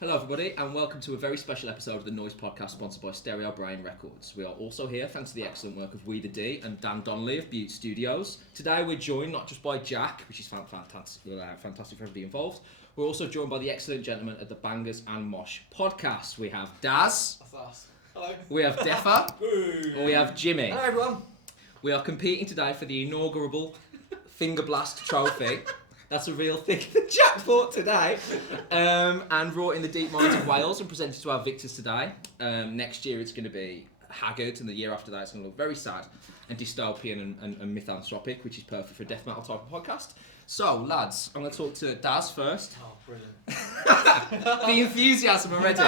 Hello everybody and welcome to a very special episode of the Noizze podcast sponsored by Stereo Brain Records. We are also here thanks to the excellent work of We The D and Dan Donnelly of Butte Studios. Today we're joined not just by Jack, which is fantastic for everybody involved, we're also joined by the excellent gentlemen at the Bangers and Mosh podcast. We have Dazz. That's us. Hello. We have Deffa. And we have Jimi. Hello everyone. We are competing today for the inaugural Fingerblast Trophy. That's a real thing that Jack bought today. And brought in the deep mines of Wales and presented to our victors today. Next year it's going to be haggard, and the year after that it's going to look very sad and dystopian and mythanthropic, which is perfect for a death metal type of podcast. So, lads, I'm going to talk to Dazz first. Oh, brilliant. The enthusiasm already.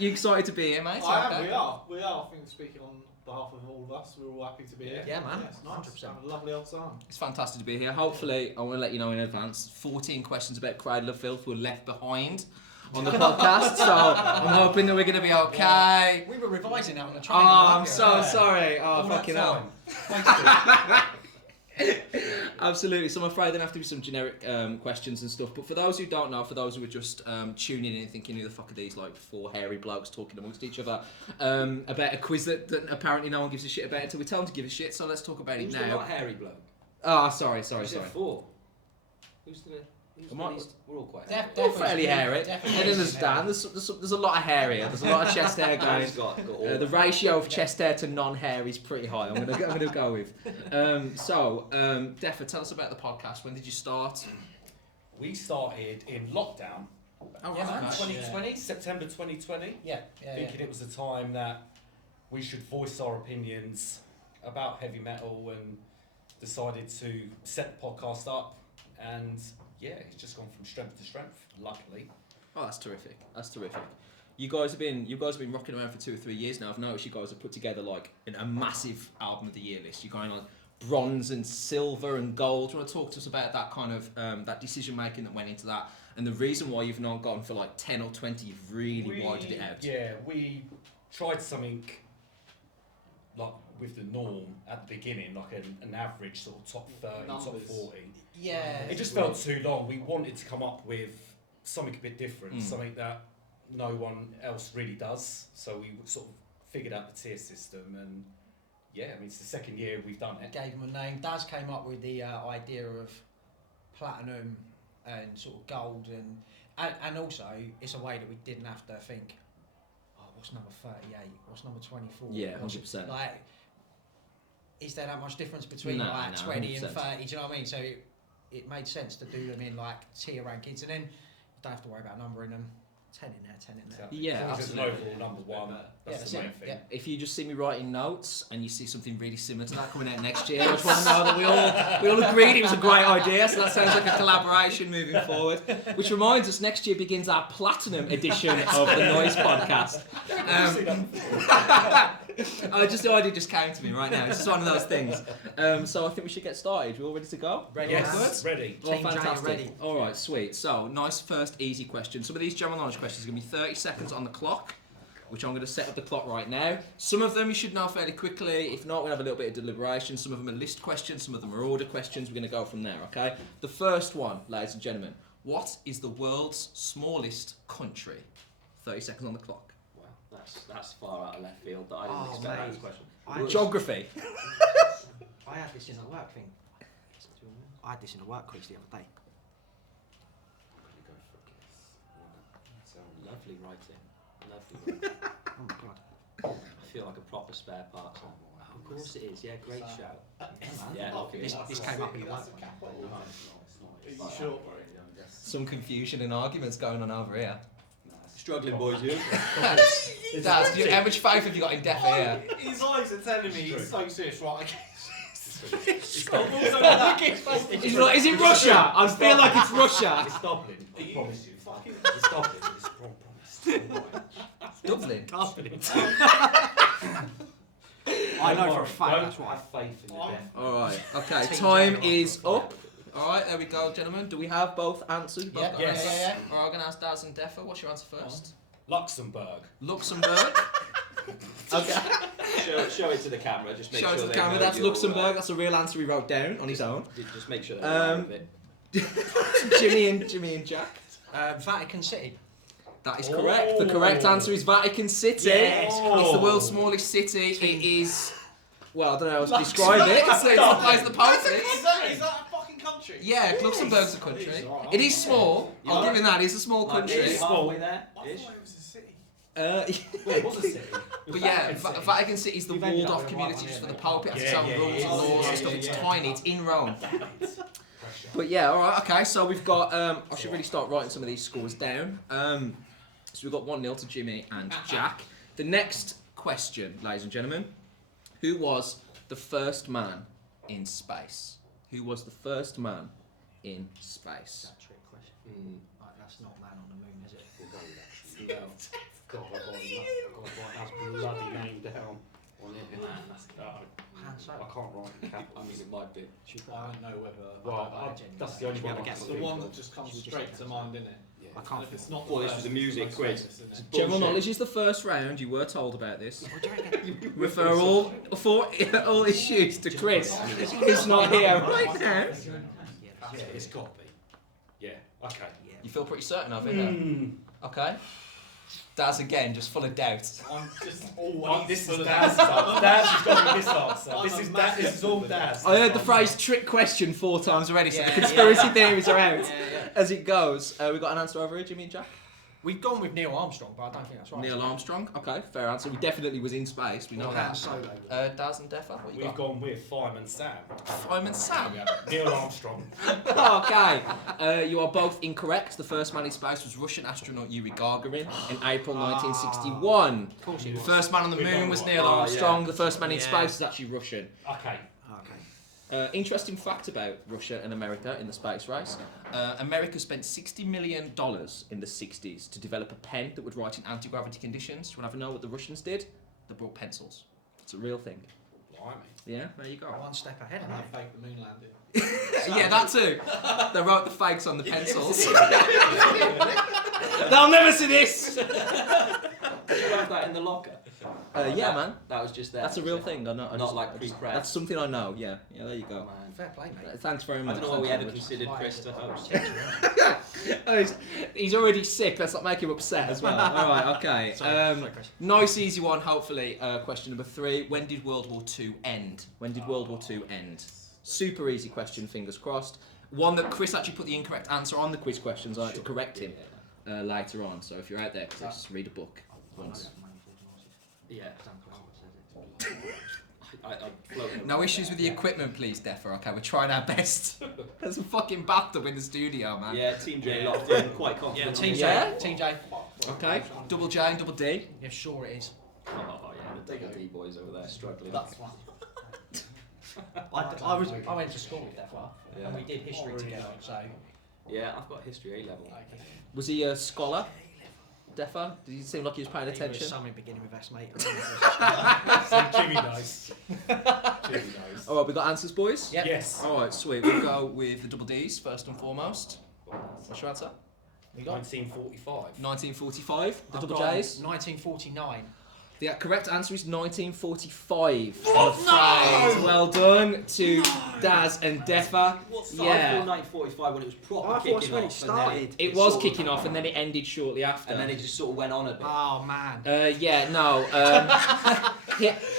You excited to be here, mate? I am, we are. I think speaking on behalf of all of us, we're all happy to be here. Yeah, man. Yes, nice. 100%. Have a lovely old time. It's fantastic to be here. Hopefully, I want to let you know in advance, 14 questions about Cradle of Filth were left behind on the podcast, so I'm hoping that we're going to be okay. We were revising that on the train. Oh, I'm so sorry. Oh, All fucking that hell. Absolutely. So I'm afraid there'll have to be some generic questions and stuff. But for those who don't know, for those who are just tuning in and thinking, who the fuck are these like four hairy blokes talking amongst each other about a quiz that apparently no one gives a shit about until we tell them to give a shit. So let's talk about it now. Not hairy bloke. Oh, sorry. You said four. Who's the least? We're all quite hairy. All fairly hairy. I understand. There's a lot of hair here. There's a lot of chest hair going. The ratio of chest hair to non-hair is pretty high. I'm gonna go with. Deffa, tell us about the podcast. When did you start? We started in lockdown. Oh, Yeah, man. right. 2020, September 2020. Thinking it was a time that we should voice our opinions about heavy metal, and decided to set the podcast up. And yeah, it's just gone from strength to strength, luckily. Oh, that's terrific. You guys have been rocking around for 2 or 3 years now. I've noticed you guys have put together like a massive album of the year list. You're going on bronze and silver and gold. Do you want to talk to us about that kind of that decision making that went into that, and the reason why you've not gone for like 10 or 20? You've really widened it out. Yeah, we tried something like with the norm at the beginning, like an average sort of top 30, top 40. Yeah. It just felt too long. We wanted to come up with something a bit different, something that no one else really does. So we sort of figured out the tier system, and yeah, I mean, it's the second year we've done it. Gave him a name. Dazz came up with the idea of platinum and sort of gold, and also it's a way that we didn't have to think, oh, what's number 38? What's number 24? Yeah, 100%. Like, is there that much difference between No, 20 and 100%. 30? Do you know what I mean? So it made sense to do them in like tier rankings, and then you don't have to worry about numbering them. 10 in there, 10 in there. Exactly. Yeah, As long as there's an absolutely. overall number one, that's that's the main it, thing. yeah. If you just see me writing notes and you see something really similar to that coming out next year, I just want to know that we all agreed it was a great idea. So that sounds like a collaboration moving forward. Which reminds us, next year begins our platinum edition of the Noizze podcast. The idea just came to me right now. It's just one of those things. So I think we should get started. We're all ready to go? Ready? Yes, ready. Well, Team J are fantastic. ready. All right, sweet. So, nice first easy question. Some of these general knowledge questions are going to be 30 seconds on the clock, which I'm going to set up the clock right now. Some of them you should know fairly quickly. If not, we'll have a little bit of deliberation. Some of them are list questions. Some of them are order questions. We're going to go from there, okay? The first one, ladies and gentlemen. What is the world's smallest country? 30 seconds on the clock. Wow, that's far out of left field. That I didn't Oh, expect mate. that question. Geography. I had this in a work thing. I had this in a work quiz the other day. I'm gonna go for a guess. Lovely writing. Lovely writing. Oh my god. I feel like a proper spare part. Of course it is. Yeah, great shout. Yeah, okay. This came up in the work. Are you sure? Some confusion and arguments going on over here. Struggling boys, you. Daz, how much faith have you got in Deffa here? His eyes are telling me he's so serious, right? He's like, is it Russia? I feel like it's Russia. It's Dublin. I promise you. Fucking It's Dublin. It's promise. Dublin. I know for a fact Don't that's what I have faith in your death. Alright, okay, Team time J is up. Alright, there we go, gentlemen. Do we have both answers? Both Yeah, got yes. answers? yeah. Alright, I'm going to ask Daz and Deffa. What's your answer first? Luxembourg. Luxembourg. Okay. Show it to the camera. Just make Show sure it to the they camera. know That's you're, Luxembourg. That's a real answer he wrote down on his own. Just make sure they're aware of it. Jimmy and Jack. Vatican City. That is correct. The correct answer is Vatican City. Yes. It's the world's smallest city. It is. Well, I don't know how to describe it. It's the place the Pope is. Is that a fucking country? Yeah, Luxembourg's a country. It is small. I'll give you that. It's a small country. It's small there. I thought it was a city. Well, it was a city. But yeah, Vatican City is the walled-off community just for the Pope. It has its own rules and laws and stuff. It's tiny. It's in Rome. But yeah, all right, okay. So we've got. I should really start writing some of these scores down. So we've got 1-0 to Jimmy and Jack. The next question, ladies and gentlemen, who was the first man in space? Who was the first man in space? That's a trick question. Like, that's not man on the moon, is it? We'll go with that. No. God, I've got that bloody name down on it. Han Solo. I can't write in capital. I mean, it might be. I don't know whether. Well, that's the only one I That's can the think one that of. just comes straight to mind, isn't it? Yeah. I can't. And if it's not Well, the this was first, a music it's the most quiz. famous, isn't it? General Bullshit. knowledge is the first round. You were told about this. What do you reckon? Refer all issues to Chris, who's not here right now. Yeah, it's got to be. Yeah, okay. You feel pretty certain of it, though? Okay. Dazz again, just full of doubt. I'm just always. This full is of Daz's that. answer. Daz has got me this answer. I'm This a is massive This is all Daz. I heard the phrase trick question 4 times already, so the Yeah, conspiracy theories are out Yeah. as it goes. We've got an answer over here, Jimmy and Jack? We've gone with Neil Armstrong, but I don't think that's right. Neil Armstrong. Okay, fair answer. He definitely was in space, we know Han that. Solo. Dazz and Deffa, what you We've got? gone with Fireman Sam. Fireman Sam. Neil Armstrong. Okay, you are both incorrect. The first man in space was Russian astronaut Yuri Gagarin in April 1961. Of course he The was. first man on the moon was Neil Armstrong. The first man in space was actually Russian. Okay. Interesting fact about Russia and America in the space race. America spent $60 million in the 60s to develop a pen that would write in anti-gravity conditions. Do you want to know what the Russians did? They brought pencils. It's a real thing. Blimey. Yeah, there you go. One step ahead, And isn't I it? faked the moon landing. Yeah, that too. They wrote the fakes on the pencils. They'll never see this! Did you have that in the locker? Yeah, man. That was just there. That's a real thing. I know. Not like pre-prep. That's something I know. Yeah. Yeah. There you go. Man. Fair play, mate. Thanks very I much. don't know why we Thanks ever very much. considered Chris to host. He's already sick. Let's not make him upset as well. All right. Okay. Sorry, Chris. Nice, easy one. Hopefully. Question number 3. When did World War II end? When did World War II end? Super easy question. Fingers crossed. One that Chris actually put the incorrect answer on the quiz questions. I had to correct him later on. So if you're out there, Chris, read a book once. Yeah. I floated No around issues there. with the equipment, please, Deffa. Okay, we're trying our best. There's a fucking bathtub in the studio, man. Yeah, Team J locked in, quite confident. Team J. Yeah? Team J. Okay. Double J and double D. Yeah, sure it is. Oh yeah, the double D boys over there struggling. That's fine. I went to school with Deffa, Yeah. and we did history together. So Yeah, I've got history A level. Was he a scholar? Deffa? Did he seem like he was paying he was attention? something beginning with S, mate. So Jimmy knows. Jimmy knows. Alright, we got answers, boys? Yep. Yes. Alright, sweet. We'll go with the double Ds first and foremost. What's your answer? We got 1945. 1945. The I've double got Js. 1949. The correct answer is 1945. I'm afraid. Well done to Dazz and Deffa. What's Yeah. I thought 1945 when it was proper kicking off. when it started. It was kicking off and then it ended shortly after. And then it just sort of went on a bit. Oh man.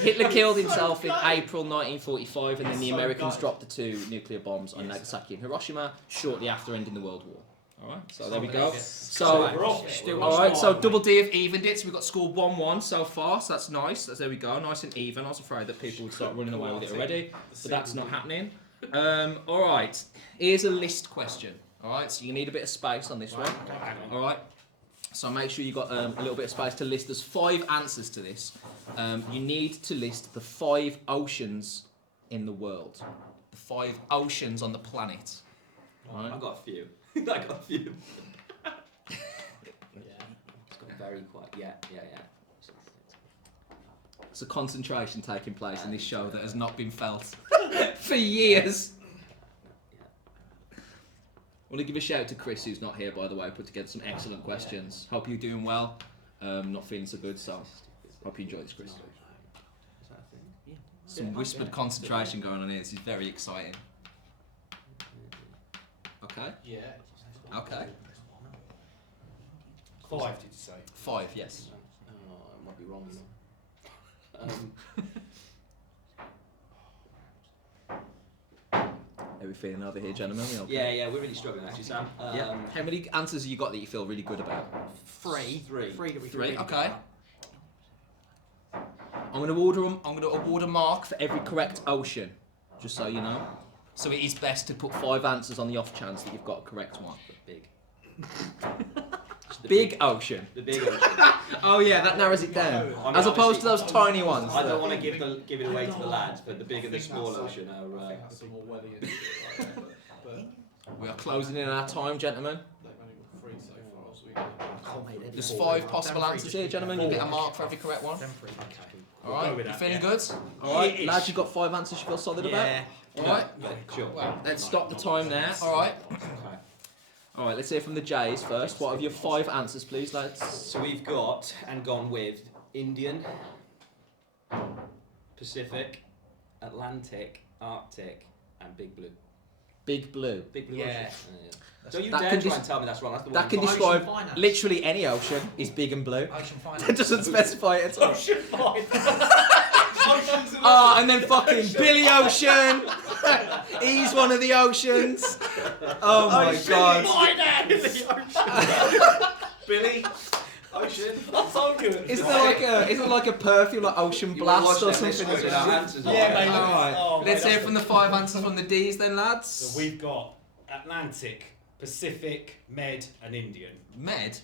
Hitler killed himself in April 1945 and then the Americans dropped the 2 nuclear bombs on Nagasaki and Hiroshima shortly after ending the World War. Alright, so there we go. So, We're off. Still alright, so double D have evened it, so we've got scored 1-1 so far, so that's nice. There we go, nice and even. I was afraid that people would start running away with it already, but that's not happening. Alright, here's a list question. Alright, so you need a bit of space on this one. Alright, so make sure you've got a little bit of space to list. There's 5 answers to this. You need to list the 5 oceans in the world. The 5 oceans on the planet. Alright? I've got a few. I got a few. Yeah. It's got very quiet. Yeah. It's a concentration taking place in this show that has not been felt for years. I want to give a shout to Chris, who's not here, by the way, put together some excellent questions. Hope you're doing well. Not feeling so good, so hope you enjoy this, Chris. Is that a thing? Some whispered concentration going on here. This is very exciting. Okay. Yeah. Okay. 5, did you say? 5, yes. Oh, I might be wrong. How are we feeling over here, gentlemen? We okay? Yeah, we're really struggling actually, Sam. Yeah. How many answers have you got that you feel really good about? 3. Three. 3 that we feel Three, really good okay. about. I'm going to award a mark for every correct ocean, just so you know. So it is best to put 5 answers on the off chance that you've got a correct one. Big. Big ocean. The big ocean. Oh yeah, that narrows it down. I mean, As opposed to obviously- those tiny ones. I don't want to give it away to the lads, but the big and the I think small that's ocean I are. think that's a more welly into it right there, but We are closing in on our time, gentlemen. they've only got 3 so far, so we can. Oh, mate, There's they're 5 four. possible Them answers three here, just gentlemen. be You get a four. mark for every correct one. Them 3. We'll Alright, go with you that, feeling yeah. good? Alright, Ish. lads, you've got 5 answers you feel solid about? Yeah. Alright, Yeah, sure. Well, let's stop the time there. Alright. Okay. Alright, let's hear from the Jays first. What are your 5 answers, please, lads? So we've got and gone with Indian, Pacific, Atlantic, Arctic, and Big Blue. Big Blue. Big Blue. Yeah. Ocean. Don't you That dare can try dis- and tell me that's wrong. That's the That one. can I'm Ocean describe finance. literally any ocean is big and blue. Ocean finance. It doesn't specify it at all. Ocean Finance. Oh, and then fucking Billy Ocean. He's one of the oceans. Oh my god. Billy. Ocean. That's so good. Isn't there like a perfume like Ocean You wanna Blast or watch them something? next week with our answers on? Yeah, mate. Alright. Oh, Let's mate, hear that's from the 5 answers from the D's then, lads. So we've got Atlantic, Pacific, Med, and Indian. Med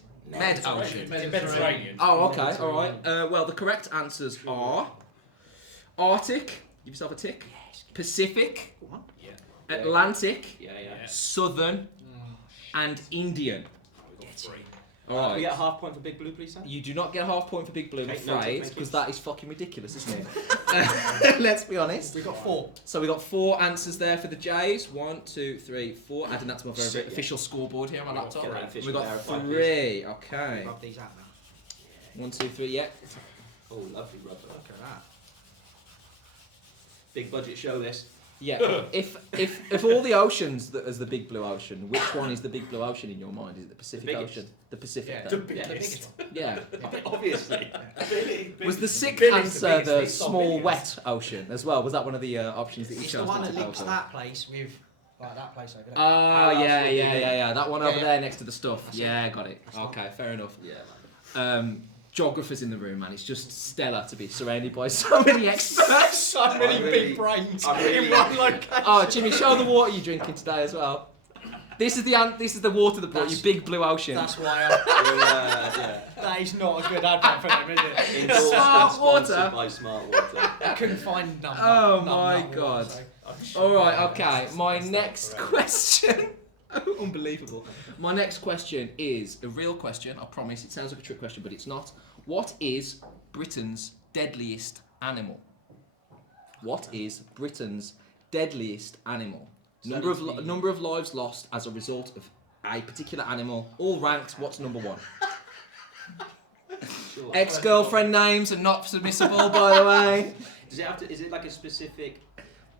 Ocean. Mediterranean. Oh, okay, alright. Well, the correct answers are Arctic, give yourself a tick. Pacific, Yeah. Atlantic, Yeah. Southern, and Indian. We've got 3. Can we Alright. get a half point for Big Blue, please, Sam? You do not get a half point for Big Blue, I'm Okay, noted, afraid, thank you. because that is fucking ridiculous, isn't it? Let's be honest. We've got 4. So we got 4 answers there for the Jays. 1, 2, 3, 4. Adding that to my very Sick, yeah. official scoreboard here on my laptop. Get that official We got verified, 3. Okay. Rub these out now. 1, 2, 3. Yeah. Oh, lovely rubber. Look at that. Big budget show this. Yeah. if all the oceans that as the Big Blue Ocean, which one is the Big Blue Ocean in your mind? Is it the Pacific The biggest. Ocean? The Pacific. Yeah, then? The Yeah. The biggest one. Yeah. Obviously. Was the 6th Billy's answer biggest, the it's not small biggest. wet ocean as well? Was that one of the options that you It's chose? the one not that to go links for? that place with like that place over there. Oh, that's yeah, what you mean. yeah. That one Yeah, over yeah. there next to the stuff. That's Yeah, got it. That's not- Okay, fair enough. Yeah, man. Geographers in the room, man. It's just stellar to be surrounded by so many experts. So many really- big brains I really- in one location. Oh, Jimmy, show the water you're drinking today as well. This is the water that brought you That's- Big Blue Ocean. That's why Yeah. that is not a good advert for them, is it? Endorsed Smart and sponsored water. by Smart Water. I couldn't find none. Oh none my water, God. so- All right, okay. My next question. Unbelievable. My next question is a real question. I promise. It sounds like a trick question, but it's not. What is Britain's deadliest animal? What is Britain's deadliest animal? Number of lives lost as a result of a particular animal. All ranked. What's number 1? Sure. Ex-girlfriend names are not submissible, by the way. Does it have to? Is it like a specific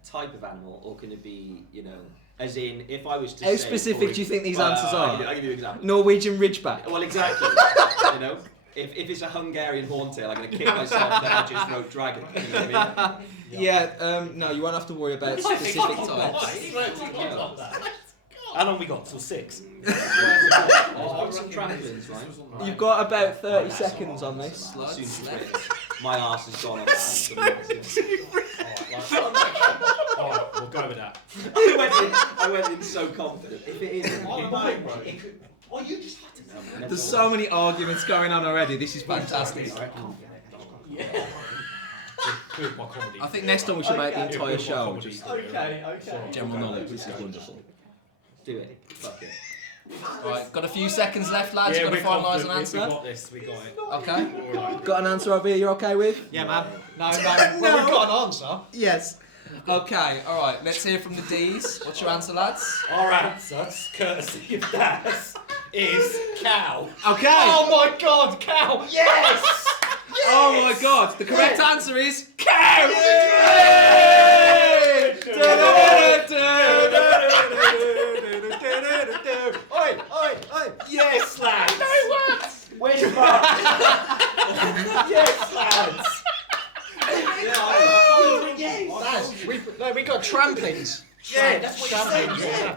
type of animal, or can it be, as in, if I was to How say, specific do you think these answers are? I'll give you an example. Norwegian Ridgeback. Well, exactly. If it's a Hungarian horntail, I'm going to kick myself that I just wrote dragon. You know what I mean? Yeah, no, you won't have to worry about specific types. How long we got? Till 6. Oh, some trampolines, right? You've got about 30 seconds on this. Soon Lads. to sprint. My arse is gone on that. Alright, we'll go with that. I went in so confident. If it is, Oh, you just had to. There's so many arguments going on already. This is fantastic. Good, my comedy. I think next time we should make the Okay. entire show just Okay. general knowledge. This is wonderful. do it. Fuck it. Right, got a few seconds left, lads. Got to we're finalise an confident. answer. We got this. We got it. Okay. Alright. Got an answer over here. You're okay with? Yeah, man. No. Well, we've got an answer. Yes. Okay. All right. Let's hear from the D's. What's your answer, lads? Our answer, courtesy of Dazz, is cow. Okay. Oh my God, cow! Yes! Oh my God! The correct answer is cow. Oi! Yes, lads! Wait, Yes, lads. We got tramplings. Yeah, that's what you said. Yeah.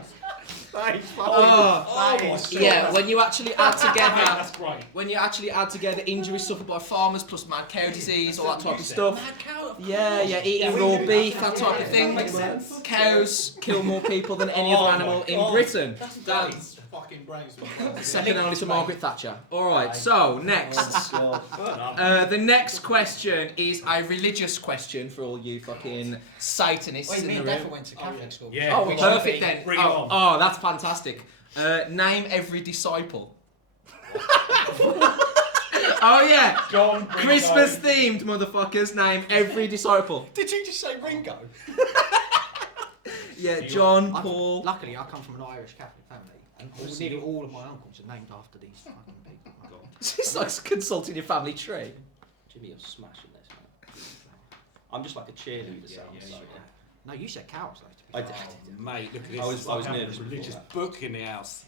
Thanks, Yeah, when you actually add together, That's great. when you actually add together injuries suffered by farmers plus mad cow disease, all that type of stuff. Yeah, eating raw beef, that type of thing. Makes sense. Cows kill more people than any other animal in Britain. Dad's fucking brains. Second only to Margaret Thatcher. Alright, so next. The next question is a religious question for all you fucking Satanists Wait, in me the and Beth room. went to Catholic school. Yeah. Oh, we should perfect be. then. Bring it on. Oh, that's fantastic. Name every disciple. Oh yeah, John. Christmas themed motherfuckers. Name every disciple. Did you just say Ringo? Yeah, John, Paul. Luckily, I come from an Irish Catholic family, and nearly all of my uncles are named after these fucking people. It's like consulting your family tree. Jimmy, you're smashing this, man. I'm just like a cheerleader, so yeah. No, you said cows, though. I did. Mate, look at this. I was Like nervous a before religious that. book in the house.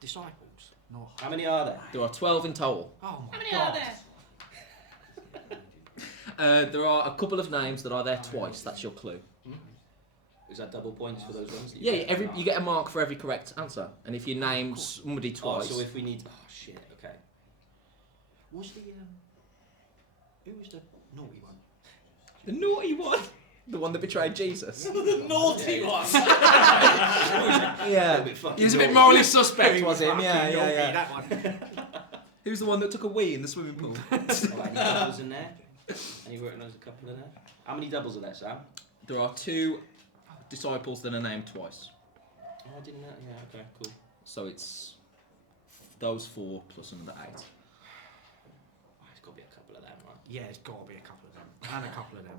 Disciples. No. How many are there? There are 12 in total. Oh my How many god. are there? There are a couple of names that are there twice. That's your clue. Is that double points for those ones? That Yeah, get? you get a mark for every correct answer. And if you name somebody Oh, twice, so if we need. Oh shit. Okay. Was the who was the naughty one? the naughty one, the one that betrayed Jesus. The naughty one. Yeah, he was a bit morally suspect, was him? Yeah. That one. He was the one that took a wee in the swimming pool. Any doubles in there? Any working on a couple in there? How many doubles are there, Sam? There are 2 disciples that are named twice. Oh, I didn't know. Yeah. Okay. Cool. So it's those 4 plus another 8. Oh, it's got to be a couple of them, right? Yeah, it's got to be a couple of them, and a couple of them.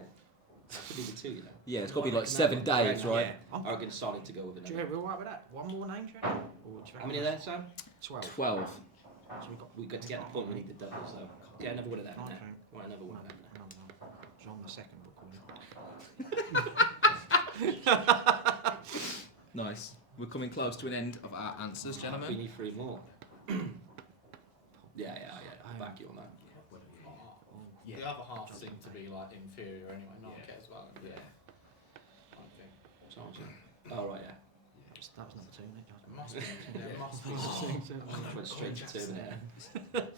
That could be the 2, you know. Yeah, it's got to be like 7 days, right? Yeah. I reckon solid to go with Do you another. reckon we're alright with that? One more name, do you reckon? Or do you How many are there, Sam? 12. 12. So we got. We got to get the point. We need the doubles, though. Get another one of them in there. Okay. Want another one of them in there. It's on the second book. Nice. We're coming close to an end of our answers, We gentlemen. need 3 more. Yeah. I'll back you on that. The other half seem to be like inferior anyway. No one cares about them. Yeah. Okay. Sounds good. Oh right, yeah. That was number 2, wasn't it? It must be. Yeah, it must be. Went straight to Terminator.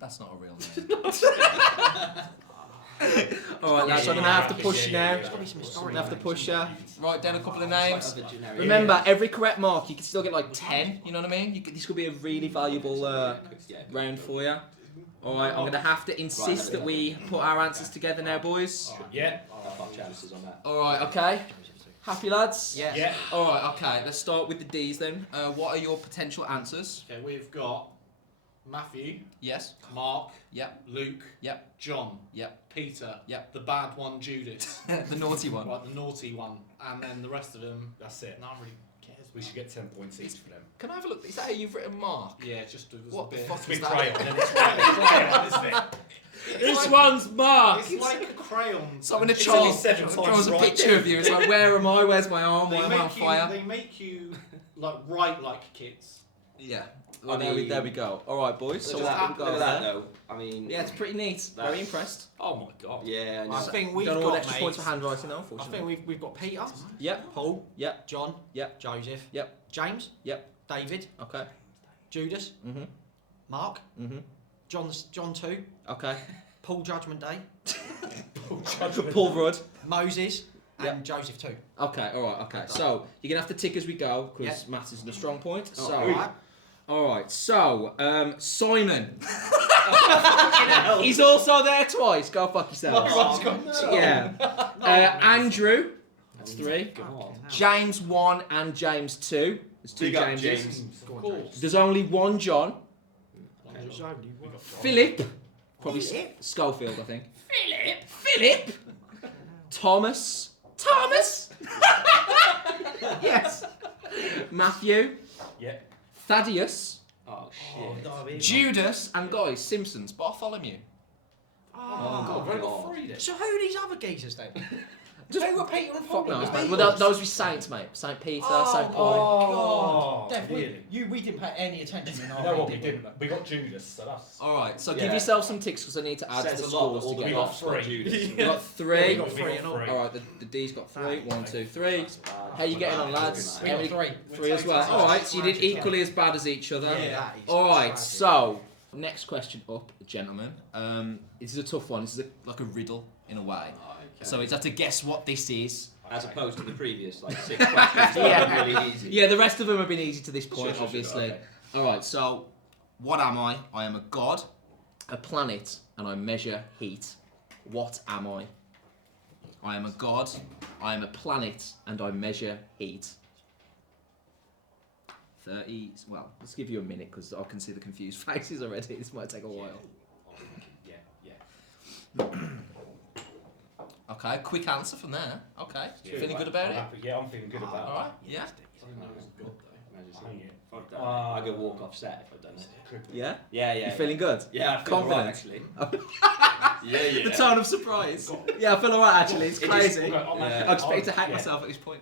That's not a real name. Alright, lads, I'm going to have to push you now. There's got to be some I'm historic going to have to names. push you. Write down a couple of names. Other generic- Remember, every correct mark, you can still get like 10, you know what I mean? This could be a really valuable Yeah. round for you. Alright, I'm going to have to insist that we put our answers together now, boys. Yeah. I've got chances on that. Alright, okay. Happy, lads? Yes. Yeah. Alright, okay, let's start with the D's then. What are your potential answers? Okay, we've got Matthew, Yes? Mark, Yep. Luke, Yep. John, Yep. Peter, Yep. the bad one, Judas, The naughty one. right, the naughty one, and then the rest of them. That's it. No one really cares. We should get 10 points each for them. Can I have a look? Is that how you've written Mark? Yeah, just it was What a the bit. fuck It's is big that? crayon. And it's crayon, isn't it? This one's Mark! It's like a crayon. So I'm in a It's only chart. 7 times Draws a right. picture of you. It's like, where am I? Where's my arm? Why They am I on make you. fire? They make you like write like kids. Yeah. I Well, mean- there we go. All right, boys. So Look what at have that, we look got at that there? though. I mean. Yeah, it's pretty neat. That- Very impressed. Oh my god. Yeah. I think we've Don't got award extra points for mates. handwriting, though, I unfortunately. think we've got Peter, Yep. Paul, Yep. John, Yep. Joseph, Yep. James, Yep. David, Okay. Judas, Mhm. Mark, Mhm. John 2, Okay. Paul Judgment Day, Paul Rudd. Moses, and Yep. Joseph 2. Okay. All right. Okay. So you're gonna have to tick as we go because maths isn't a strong point. So. Alright. All right. So Simon. He's also there twice. Go fuck yourself. Yeah. Andrew. That's 3. God. James 1 and James 2. There's 2 Big up, Jameses. James. Go on, Of course. There's only 1 John. James. Philip. Probably Schofield, I think. Philip. Thomas. Yes. Matthew. Yeah. Thaddeus. Oh shit. Judas. And guys, Simpsons. Bartholomew. Oh, God, We've only God. got 3 then. So who are these other geezers then? Who were Peter and Paul? Fuck knows, The mate. Beatles. Well, those were saints, mate. Saint Peter, Saint Paul. God. Dev, really? we didn't pay any attention in You our know what? We didn't. We got Judas, so that's. All right, so Yeah. give yourself some ticks because I need to add Says to the a lot that scores all the together. got Moffs got three. Judas. We got three. We got three and all. All right, the D's got three. Ah, 1, 2, 3. That's bad. How you getting on, lads? We got three. Three as well. All right, so you did equally as bad as each other. Yeah, that is All right, tragic. so next question up, gentlemen. This is a tough one. This is like a riddle in a way. So it's have to guess what this is. As opposed to the previous, like 6 questions. Yeah. Really easy. Yeah, the rest of them have been easy to this point, Sure, obviously. okay. All right, so what am I? I am a god, a planet, and I measure heat. What am I? I am a god, I am a planet, and I measure heat. 30, well, let's give you a minute because I can see the confused faces already. This might take a while. Yeah. Okay, quick answer from there. Okay, feeling good about it? Yeah, I'm feeling good about it. All right, yeah. Fuck that. I go walk off set if I've done it. Yeah? Yeah, yeah. You feeling good? Yeah, I feel Confident? alright actually. Yeah. The tone of surprise. Yeah, I feel alright actually. It's It crazy. just- Yeah. I expect to hate myself at this point.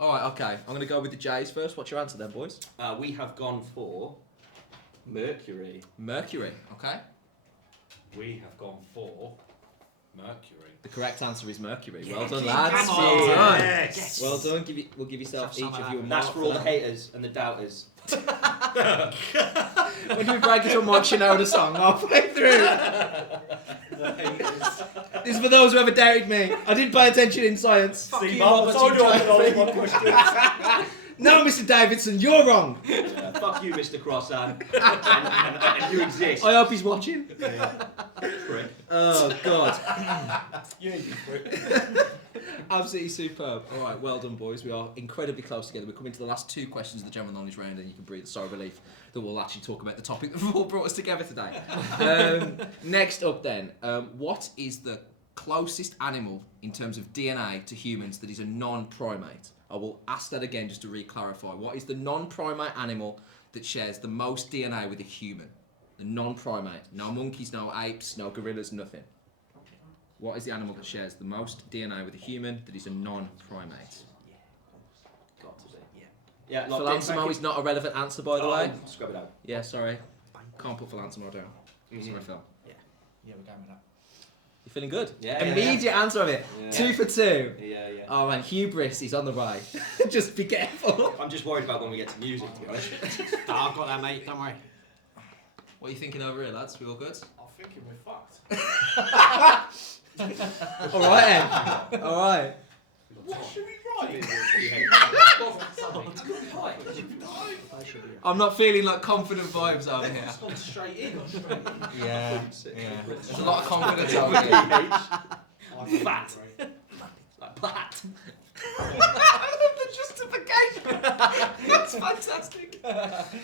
Alright, okay. I'm going to go with the J's first. What's your answer then, boys? We have gone for Mercury. Mercury, okay. We have gone for Mercury. The correct answer is Mercury. Well done, come lads. on. Well done. Yes. Well done. We'll give yourself Have some each of of you a that. mark That's for all the that. haters and the doubters. When do we break into a Mike Shinoda song halfway through? This is for those who ever doubted me. I didn't pay attention in science. See, you, Mark, I Robert told you I T. could answer my questions. No, Mr. Davidson, you're wrong. Yeah, fuck you, Mr. Crossan. and you exist. I hope he's watching. Prick. Oh, God. Yeah, you prick. Absolutely superb. All right, well done, boys. We are incredibly close together. We're coming to the last 2 questions of the general knowledge round, and you can breathe a sigh of relief that we'll actually talk about the topic that all brought us together today. Next up, then, what is the closest animal in terms of DNA to humans that is a non-primate? I will ask that again just to re-clarify. What is the non-primate animal that shares the most DNA with a human? The non-primate. No monkeys, no apes, no gorillas, nothing. What is the animal that shares the most DNA with a human that is a non-primate? Got to be. Yeah, Phalansimo is not a relevant answer, by the way. Scrub it out. Yeah, sorry. Can't put Phalansimo down. Sorry, Phil. Yeah, we're going with that. You feeling good? Yeah, Immediate answer of it. Yeah. 2 for 2. Yeah. Oh man, hubris is on the way. Just be careful. I'm just worried about when we get to music, to be honest. I've got that, mate. Don't worry. What are you thinking over here, lads? We all good? I'm thinking we're fucked. All right, then. All right. What should we write? I'm not feeling like confident vibes over here. It's gone straight in. Yeah. There's a lot of confidence over here. Fat. Like pat. The justification. That's fantastic. Got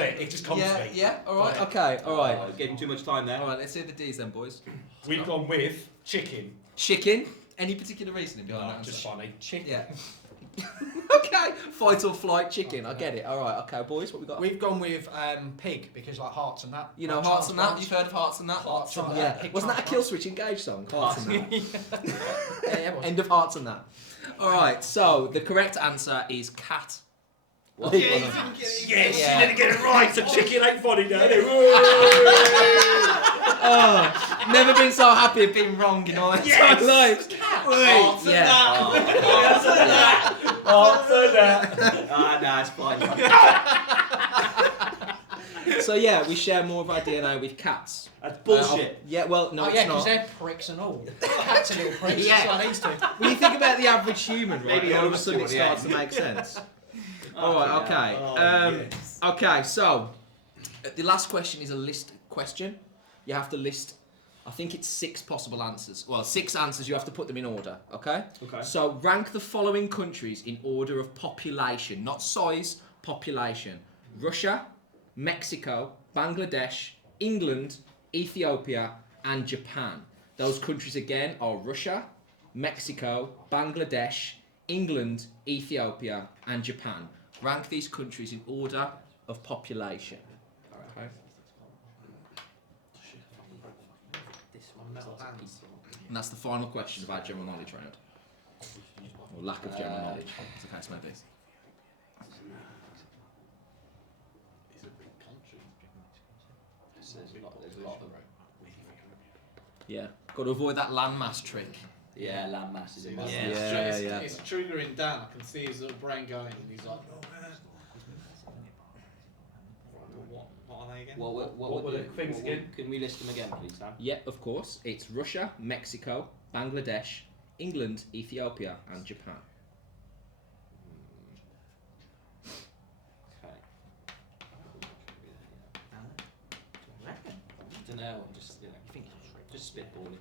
it. It just comes to me. Yeah. All right. Okay. All right. Gave him too much time there. All right. Let's hear the D's then, boys. We've gone with chicken. Chicken. Any particular reasoning behind that? Just answer? funny. Chicken. Yeah. Okay. Fight or flight chicken. I get it. All right. Okay, boys. What we got? We've gone with pig because like hearts and that. You know, like Hearts and That. transplants. You've heard of Hearts and That? Hearts and Yeah. pig Wasn't that a transplants. Kill Switch Engage song? Hearts and That. Yeah, End of Hearts and That. All right. So the correct answer is cat. What? Yes, Yeah. you didn't get it right. So chicken ain't funny now. Oh, never been so happy at being wrong in all my entire life. Hearts and Answer that. Nah, it's fine. So yeah, we share more of our DNA with cats. That's bullshit. Yeah, well, no, Oh it's yeah, because not. they're pricks and all. Cats are little pricks. Yeah. Just like these two. When you think about the average human, right, Maybe all of a over sudden it 40, starts to yeah. make sense. All right, okay. Okay, so the last question is a list question. You have to list, I think it's 6 possible answers. Well, 6 answers, you have to put them in order, okay? Okay. So rank the following countries in order of population, not size, population. Russia, Mexico, Bangladesh, England, Ethiopia, and Japan. Those countries again are Russia, Mexico, Bangladesh, England, Ethiopia, and Japan. Rank these countries in order of population. Okay. This one metal hands. And that's the final question of our general knowledge round. Or lack of general knowledge, as the case may be. It's a big country. There's a lot of them. Yeah, got to avoid that landmass trick. Yeah, landmass is a must. Yeah. It's triggering Dan. I can see his little brain going, and he's like, "Oh man." What are they again? What were the things again? Can we list them again, please, Sam? Yeah, of course. It's Russia, Mexico, Bangladesh, England, Ethiopia, and Japan. Okay. I don't know. I'm just just spitballing.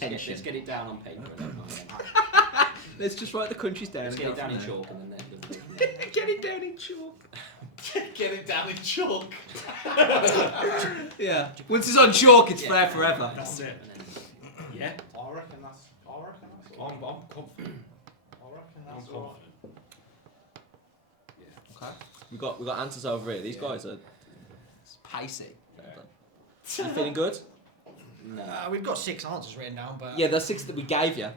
Let's get it down on paper. Let's just write the countries down. Let's and get it go down in from chalk and then Get it down in chalk. Get it down in chalk. Yeah. Once it's on chalk, it's there forever. That's it. Yeah. I reckon that's. I'm confident. I reckon I'm that's all confident. Okay. We got answers over here. These guys are pacey. You feeling good? No. We've got 6 answers written down, but Yeah, there's 6 that we gave you.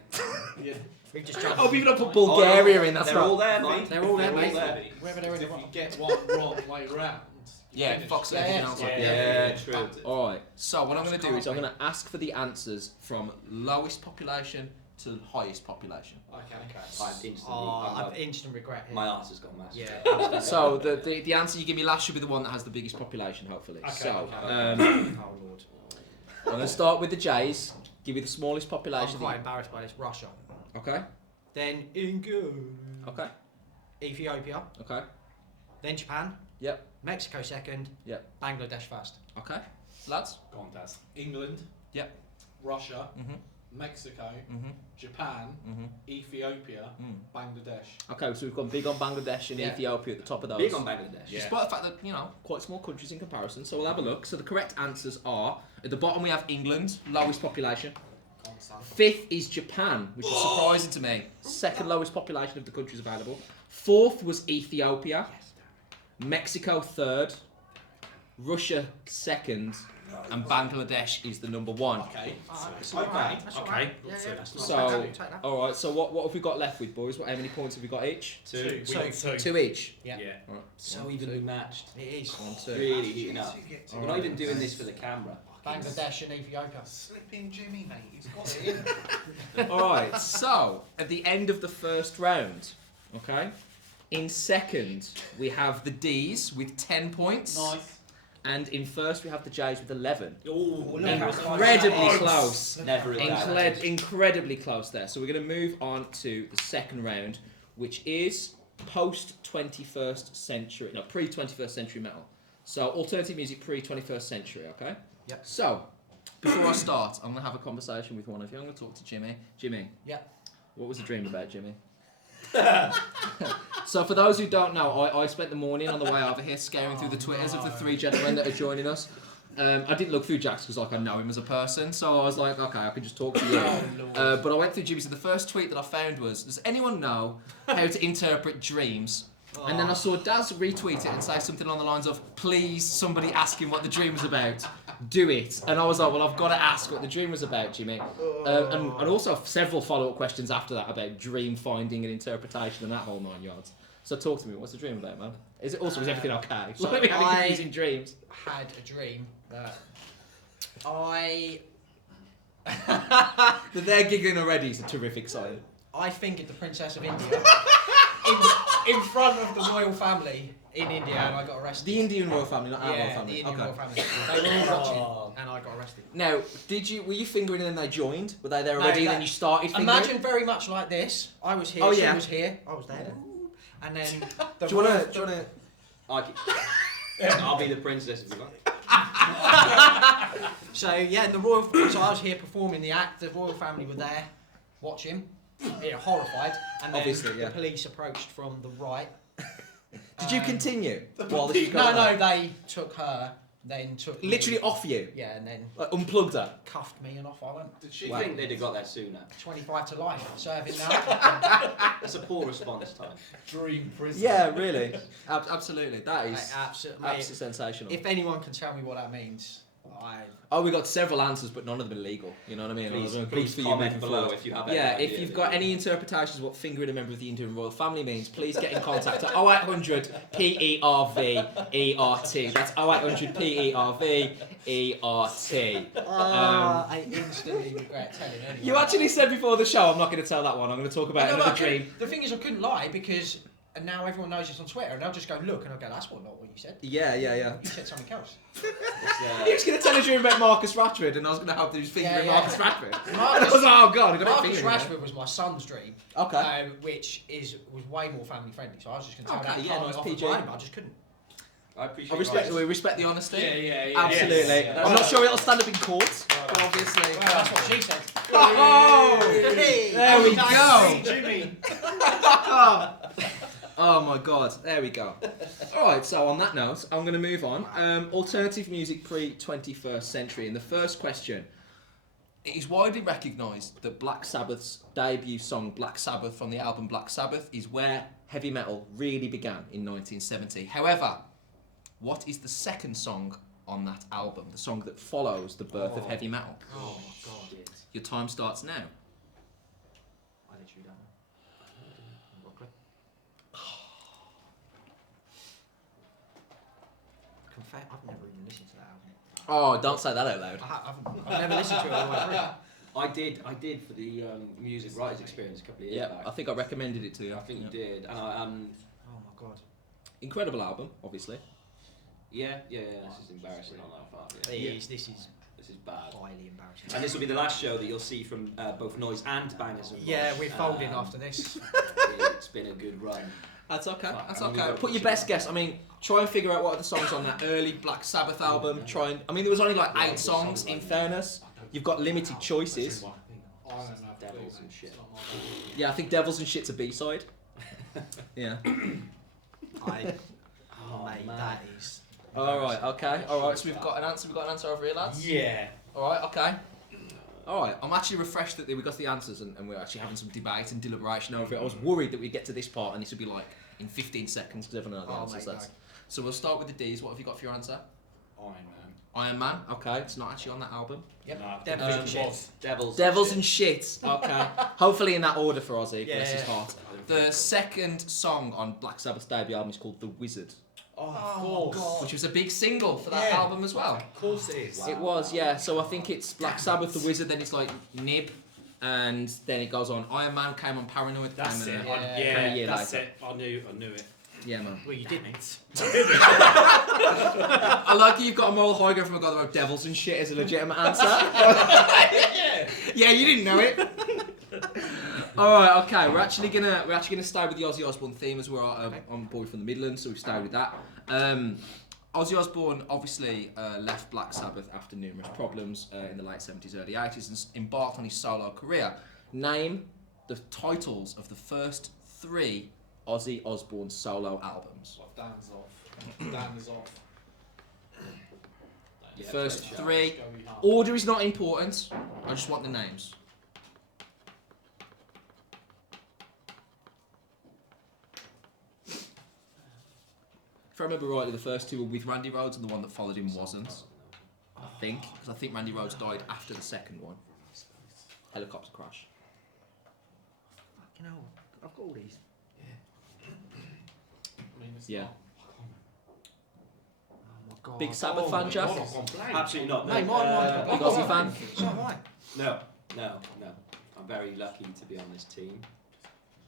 Yeah. we've just jumped. Oh, people don't put Bulgaria in. That's They're right. all there, mate. They're all there, mate. Whether they're If in the you wrong. get one wrong later round, you Yeah, finish. Fox Yeah, everything yeah. else. Yeah, true. Alright, so what I'm going to do Can't is I'm we? going to ask for the answers from lowest population to highest population. Okay. I've instantly. I've instant regret here. my arse has gone massive. Yeah. So the answer you give me last should be the one that has the biggest population, hopefully. Okay, So okay. Oh lord. I'm going to start with the J's, give you the smallest I'm population. quite embarrassed by this. Russia. Okay, Then England. okay, Ethiopia. okay, Then Japan. Yep. Mexico second. Yep. Bangladesh first. okay. Lads? Go on, Dazz. England. Yep. Russia. Mm-hmm, Mexico. mm-hmm, Japan. mm-hmm. Ethiopia. Mm. Bangladesh. Okay, so we've gone big on Bangladesh and Yeah. Ethiopia at the top of those. Big on Bangladesh. Yeah. Despite the fact that, quite small countries in comparison, so we'll have a look. So the correct answers are, at the bottom we have England, lowest population. Come on, Sam. 5th is Japan, which is surprising to me. 2nd lowest population of the countries available. 4th was Ethiopia. Mexico 3rd. Russia 2nd. And Bangladesh is the number 1. Okay. That's Okay. alright. That's Okay. alright. Yeah, yeah. That's not So, Take that. alright, so what have we got left with, boys? How many points have we got each? Two. We got 2. 2 each. Yeah. Yeah. Alright. So evenly matched. It is. 1, 2. Really heating up. We're not Alright. even doing this for the camera. Bangladesh and Ethiopia. Slipping Jimmy, mate. He's got it in. Alright, so at the end of the first round, okay, in second we have the D's with 10 points. Nice. And in first we have the J's with 11. Oh, Incredibly close. Never in doubt. Incredibly close there. So we're going to move on to the second round, which is post 21st century, no, pre 21st century metal. So alternative music pre 21st century, okay? Yep. So before I start, I'm going to have a conversation with one of you. I'm going to talk to Jimmy. Jimmy. Yep. What was the dream about, Jimmy? So for those who don't know, I spent the morning on the way over here scouring through the Twitters of the 3 gentlemen that are joining us. I didn't look through Jack's because I know him as a person, so I was like, okay, I can just talk to you. But I went through Jimmy's, and the first tweet that I found was, does anyone know how to interpret dreams? And then I saw Dazz retweet it and say something along the lines of, please, somebody ask him what the dream was about. Do it. And I was like, well, I've got to ask what the dream was about, Jimmy. And also several follow-up questions after that about dream finding and interpretation and that whole 9 yards. So talk to me, what's the dream about, man? Is everything okay? So Like, we having I- confusing dreams. Had a dream that I That they're giggling already is a terrific sign. I fingered the Princess of India in front of the royal family in India, and I got arrested. The Indian royal family, not our royal yeah, family. the Indian Okay. royal family. They were all watching, and I got arrested. Now, were you fingering and then they joined? Were they there No, already and that- then you started fingering? Imagine very much like this. I was here, Oh, she yeah. was here, I was there, and then the Do you royal- want to... I'll be the princess if you like. So yeah, so I was here performing the act. The royal family were there, watching, horrified, and then Obviously, yeah. the police approached from the right. Did you continue? No, they took her, then took me. Literally off you? Yeah, and then Like, unplugged her? cuffed me and off I went. Did she Wow. think they'd have got there sooner? 25 to life, serving now. That's a poor response time. Dream prison. Yeah, really. Absolutely. That is Absolutely. absolutely sensational. If anyone can tell me what that means, Oh, we got several answers, but none of them are legal. You know what I mean? Please comment below if you have any Yeah, idea. if you've got any interpretations of what fingering a member of the Indian royal family means, please get in contact at 0800 PERVERT. That's 0800 PERVERT. I instantly regret telling anyone. You actually said before the show, I'm not going to tell that one. I'm going to talk about another dream. The thing is, I couldn't lie because now everyone knows it's on Twitter, and they'll just go look, and I'll go, "That's not what you said. Yeah. You said something else." He was going to tell a dream about Marcus Rashford, and I was going to hope that he was fingering Marcus Rashford. And I was like, oh god, Marcus Rashford was my son's dream. Okay. Which was way more family friendly, so I was just going to tell Okay, that. yeah, Nice nice PG. PG. I just couldn't. I appreciate We respect the honesty. Yeah. Absolutely. Yes. I'm not sure it'll stand up in court, but obviously. Well, that's what she said. Oh! There we go. Jimi. Oh my god, there we go. Alright, so on that note, I'm going to move on. Alternative music pre-21st century. And the first question. It is widely recognised that Black Sabbath's debut song, Black Sabbath, from the album Black Sabbath, is where heavy metal really began in 1970. However, what is the second song on that album? The song that follows the birth of heavy metal? Oh my god. Your time starts now. I literally don't know. I've never even listened to that album. Oh, don't say that out loud. I've never listened to it all the way through. I did for the music writers experience a couple of years Yeah, back. I think I recommended it to you. I think you Yeah. did, and I Oh my god. Incredible album, obviously. yeah. This is embarrassing on that part. Yeah. This is This is bad. highly embarrassing. And this will be the last show that you'll see from both Noizze and Bangers and Mosh. Yeah, we're folding after this. It's been a good run. That's okay. Fuck, That's I'm gonna okay. go Put for your some best guess. I mean, try and figure out what are the songs on that early Black Sabbath album. I mean, there was only like 8 songs. In fairness, you've got limited choices. I don't have a Devils clue, and mate. shit. It's not my bag. Yeah, I think Devils and Shit's a B-side. Yeah. Oh, Mate, man. that is. All right. Okay. All right. So we've got an answer. We've got an answer over here, lads. Yeah. All right. Okay. All right. I'm actually refreshed that we got the answers and we're actually having some debate and deliberation over it. I was worried that we'd get to this part and this would be like in 15 seconds because everyone knows the answers. mate, That's... So we'll start with the D's. What have you got for your answer? Iron Man. Iron Man. Okay. It's not actually on that album. Yep. Nah, Devils and and shit. shit. Devils and Shit. Okay. Hopefully in that order for Ozzy. Yeah, Bless his yeah. heart. The second song on Black Sabbath's debut album is called The Wizard, Oh, of Oh, course. God. which was a big single for that Yeah. album as well. Of course it is. It was, yeah. So I think it's Black Sabbath, The Wizard, then it's like Nib, and then it goes on. Iron Man came on Paranoid. That's came it. in, Yeah. came a year That's later. it. I knew it. Yeah, man. Well, you didn't. I like you've got a moral high ground from a guy that wrote Devils and Shit as a legitimate answer. Yeah, you didn't know it. All right, okay. We're actually gonna stay with the Ozzy Osbourne theme as we're on board from the Midlands, so we've stayed with that. Ozzy Osbourne obviously left Black Sabbath after numerous problems in the late 70s, early 80s, and embarked on his solo career. Name the titles of the first 3 Ozzy Osbourne solo albums. Like Dan's off. Dan is off. Yeah, First great shout. 3. Go hard. Order is not important. I just want the names. If I remember rightly, the first 2 were with Randy Rhoads, and the one that followed him wasn't. I think, because I think Randy Rhoads died after the second one. Helicopter crash. Fucking hell. I've got all these. I mean, it's Yeah. not. Oh my god. Big Sabbath fan, Jeff? Absolutely not. Mate, No, mine. Big Ozzy fan? So am I. No. I'm very lucky to be on this team.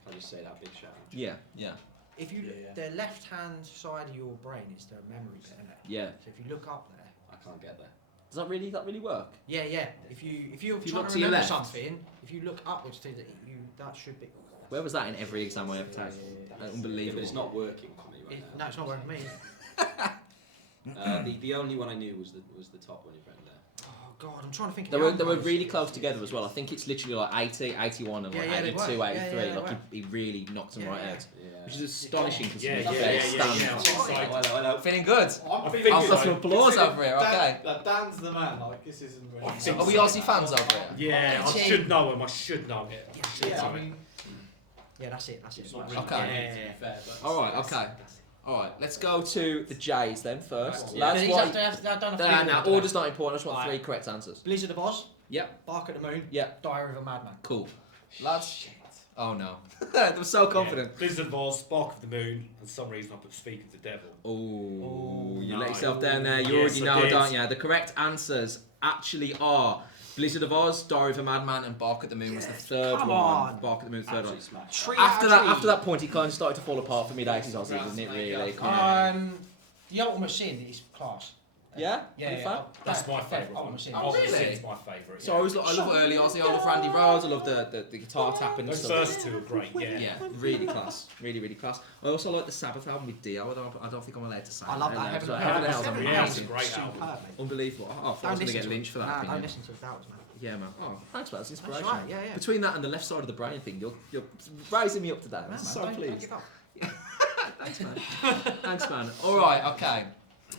I'll just say that big shout out. Yeah. If you the left hand side of your brain is the memory bit, isn't it? Yeah. So if you look up there. I can't get there. Does that really work? Yeah. If you're If you trying look to to your remember left. something, if you look upwards to that should be. Where was that in every exam I ever took? Yeah, Unbelievable. but it's not working for me right No, it's not working for me. The only one I knew was the top one you've written there. Oh god, I'm trying to think. They of were the they were other really ones. close together as well. I think it's literally like 80, 81 and like Yeah, they 82, were. 83. Yeah, they like were. he really knocked them right out. Yeah. Which is astonishing because Yeah, he's yeah, very yeah, stand. yeah. Hello. Feeling good? I'm I feeling I'll think got so. some applause over here, okay. Dan's the man. Like this isn't really. I think Are we Aussie fans over here? Yeah, I Gee. should know him. I should know him. Yeah, I mean, Yeah, that's it. it's not really Okay. bad, to be fair, but Alright, okay. Alright, let's go to the J's then first. Yeah. Lads, These what? have to have done a Nah, few. order's not important, I just want Right. 3 correct answers. Blizzard of Oz. Yep. Bark at the Moon. Yep. Diary of a Madman. Cool. Lads? Oh no. They were so confident. Yeah. Blizzard of Oz, Spark of the Moon, and for some reason I put Speak of the Devil. Oh, you no. let yourself down there. You Yes, already I know, did. don't you? The correct answers actually are Blizzard of Oz, Diary of a Madman, and Bark at the Moon was the third come one. on. Bark at the Moon, third one. Absolutely smashed. After that point, it kind of started to fall apart for me, Daisies Aussie, didn't it? Really. The Ultimate Sin is class. Yeah. Yeah, Pretty yeah. fair? That's my favourite one. Ultimate Sin. Oh, really? It's my favourite. So I love early Aussie. I love Randy Rhodes. I love the guitar tapping and Those stuff. first two are great, yeah. Yeah, really class, really class. I also like the Sabbath album with Dio. I don't think I'm allowed to say. I love that. Heaven Heaven and and Hell's Hell's Yeah, it's a amazing, great album. Superb, mate. unbelievable. Oh, I thought I was going to get lynched for that. Don't opinion. listen to it out, man. Yeah, man. Oh, thanks, man. That's That's inspirational. right. Yeah, yeah. Between that and the left side of the brain thing, you're raising me up today. I'm Man, so don't pleased. give up. Thanks, man. Thanks, man. All right, okay.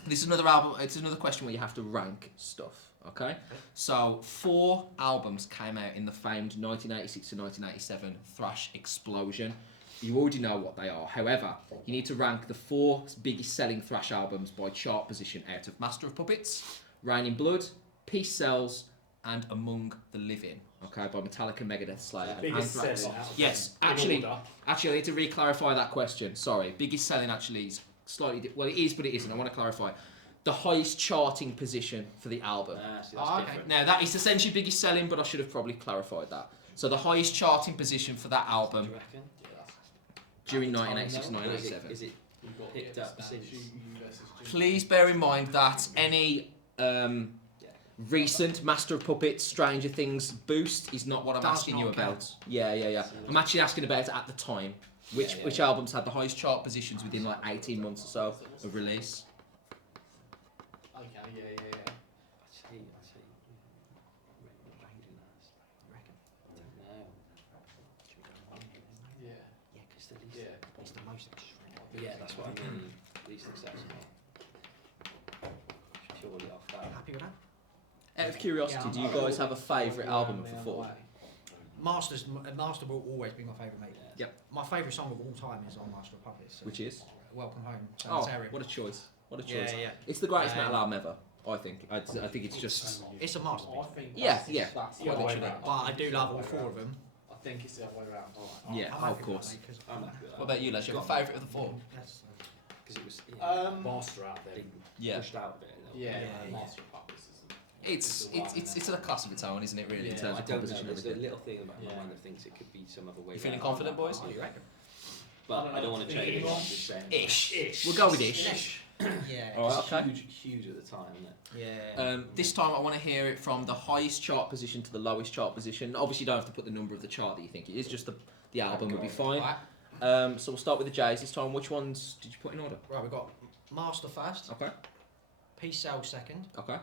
This is another album. It's another question where you have to rank stuff. Okay. So 4 albums came out in the famed 1986 to 1987 thrash explosion. You already know what they are. However, you need to rank the 4 biggest selling thrash albums by chart position out of Master of Puppets, Rain in Blood, Peace Sells, and Among the Living. Okay, by Metallica, Megadeth, Slayer, and Biggest Anthrax. selling out of Yes, them. In actually, order. I need to re-clarify that question. Sorry, biggest selling actually is slightly. Well, it is, but it isn't. I want to clarify. The highest charting position for the album. See, that's Okay. different. Now that is essentially biggest selling, but I should have probably clarified that. So the highest charting position for that Do album you reckon? during 1986 and Or is it, 1987. is it picked up since? Please bear in mind that any recent Master of Puppets, Stranger Things boost is not what I'm Does asking you not about. count. Yeah. I'm actually asking about it at the time. Which albums had the highest chart positions within like 18 months or so of release? Okay, yeah. I tell you. Yeah. Yeah, because the least. Yeah. It's the most extreme. Yeah, that's what I mean. Least accessible. Purely off that. Happy with that? Out of curiosity, do you guys have a favourite album of the 4? Master will always be my favourite, mate. Yep. My favourite song of all time is on Master of Puppets. Which is? Welcome Home. Oh, Sanitarium. what a choice! What a Yeah, choice! yeah. It's the greatest metal album ever. I think. I think it's just. It's a masterpiece. Yeah. That's the other way round. But I do love all 4 of them. I think it's the other way around. Yeah, I'm of happy with course. that, mate, 'cause- I'm happy with that. What about you, Les? You got a favourite of the 4? Yes. Because it was Master out there. Yeah. pushed out a bit. Yeah, Yeah. Master of Puppets is It's a class of its own, isn't it? Really, in Yeah, terms I of don't know. composition and There's a everything. little thing about my Yeah. mind that thinks it could be some other way. You feeling round. confident, boys? You reckon? But I don't want to change it. I'm just saying. Ish. We'll go with ish. Yeah. All right. It's Okay. huge at the time, isn't it? Yeah. This time I want to hear it from the highest chart position to the lowest chart position. Obviously, you don't have to put the number of the chart that you think it is. Just the album would be fine. Right. So we'll start with the J's this time. Which ones did you put in order? Right, we've got Master first, Okay. Peace Sells second, Okay.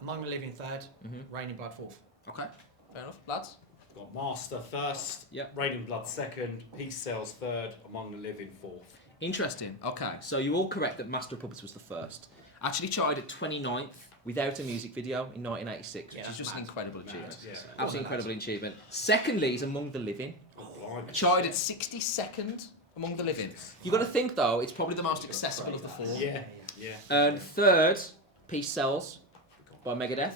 Among the Living third, Mhm. Rain in Blood fourth. Okay. Fair enough, lads. Got Master first, Yep. Rain in Blood second, Peace Sells third, Among the Living fourth. Interesting. Okay, so you're all correct that Master of Puppets was the first. Actually charted at 29th without a music video in 1986, Yeah, which is that's just an mad. incredible achievement. Yeah. Absolutely incredible achievement. Secondly is Among the Living, Oh, blimey. charted at 62nd Among the Living. You've got to think though, it's probably the most accessible of the 4. Yeah. And third, Peace Sells by Megadeth.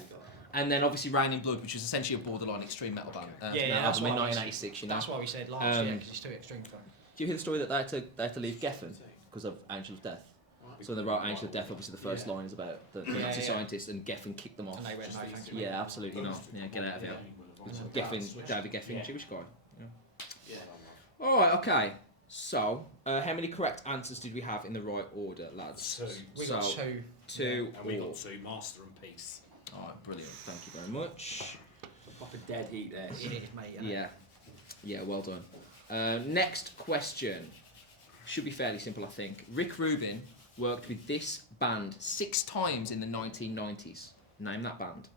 And then obviously Rain in Blood, which was essentially a borderline extreme metal band. Yeah, that's album in why 1986, you know. That's why we said last year, because it's too extreme for him. Do you hear the story that they had to leave Geffen because of Angel of Death? So when they wrote Angel of Death, obviously the first line is about the Yeah, Nazi yeah. scientists, and Geffen kicked them off. And they went, no, thank you. Yeah, absolutely not. Yeah, get out of here. Geffen, David Geffen, Yeah. Jewish guy. Yeah. All right, okay. So, how many correct answers did we have in the right order, lads? 2. We got So, 2. 2. And we all. got 2, Master and Peace. All right, brilliant. Thank you very much. Proper dead heat there. It is, mate. innit? Yeah. Yeah, well done. Next question. Should be fairly simple, I think. Rick Rubin worked with this band 6 times in the 1990s. Name that band.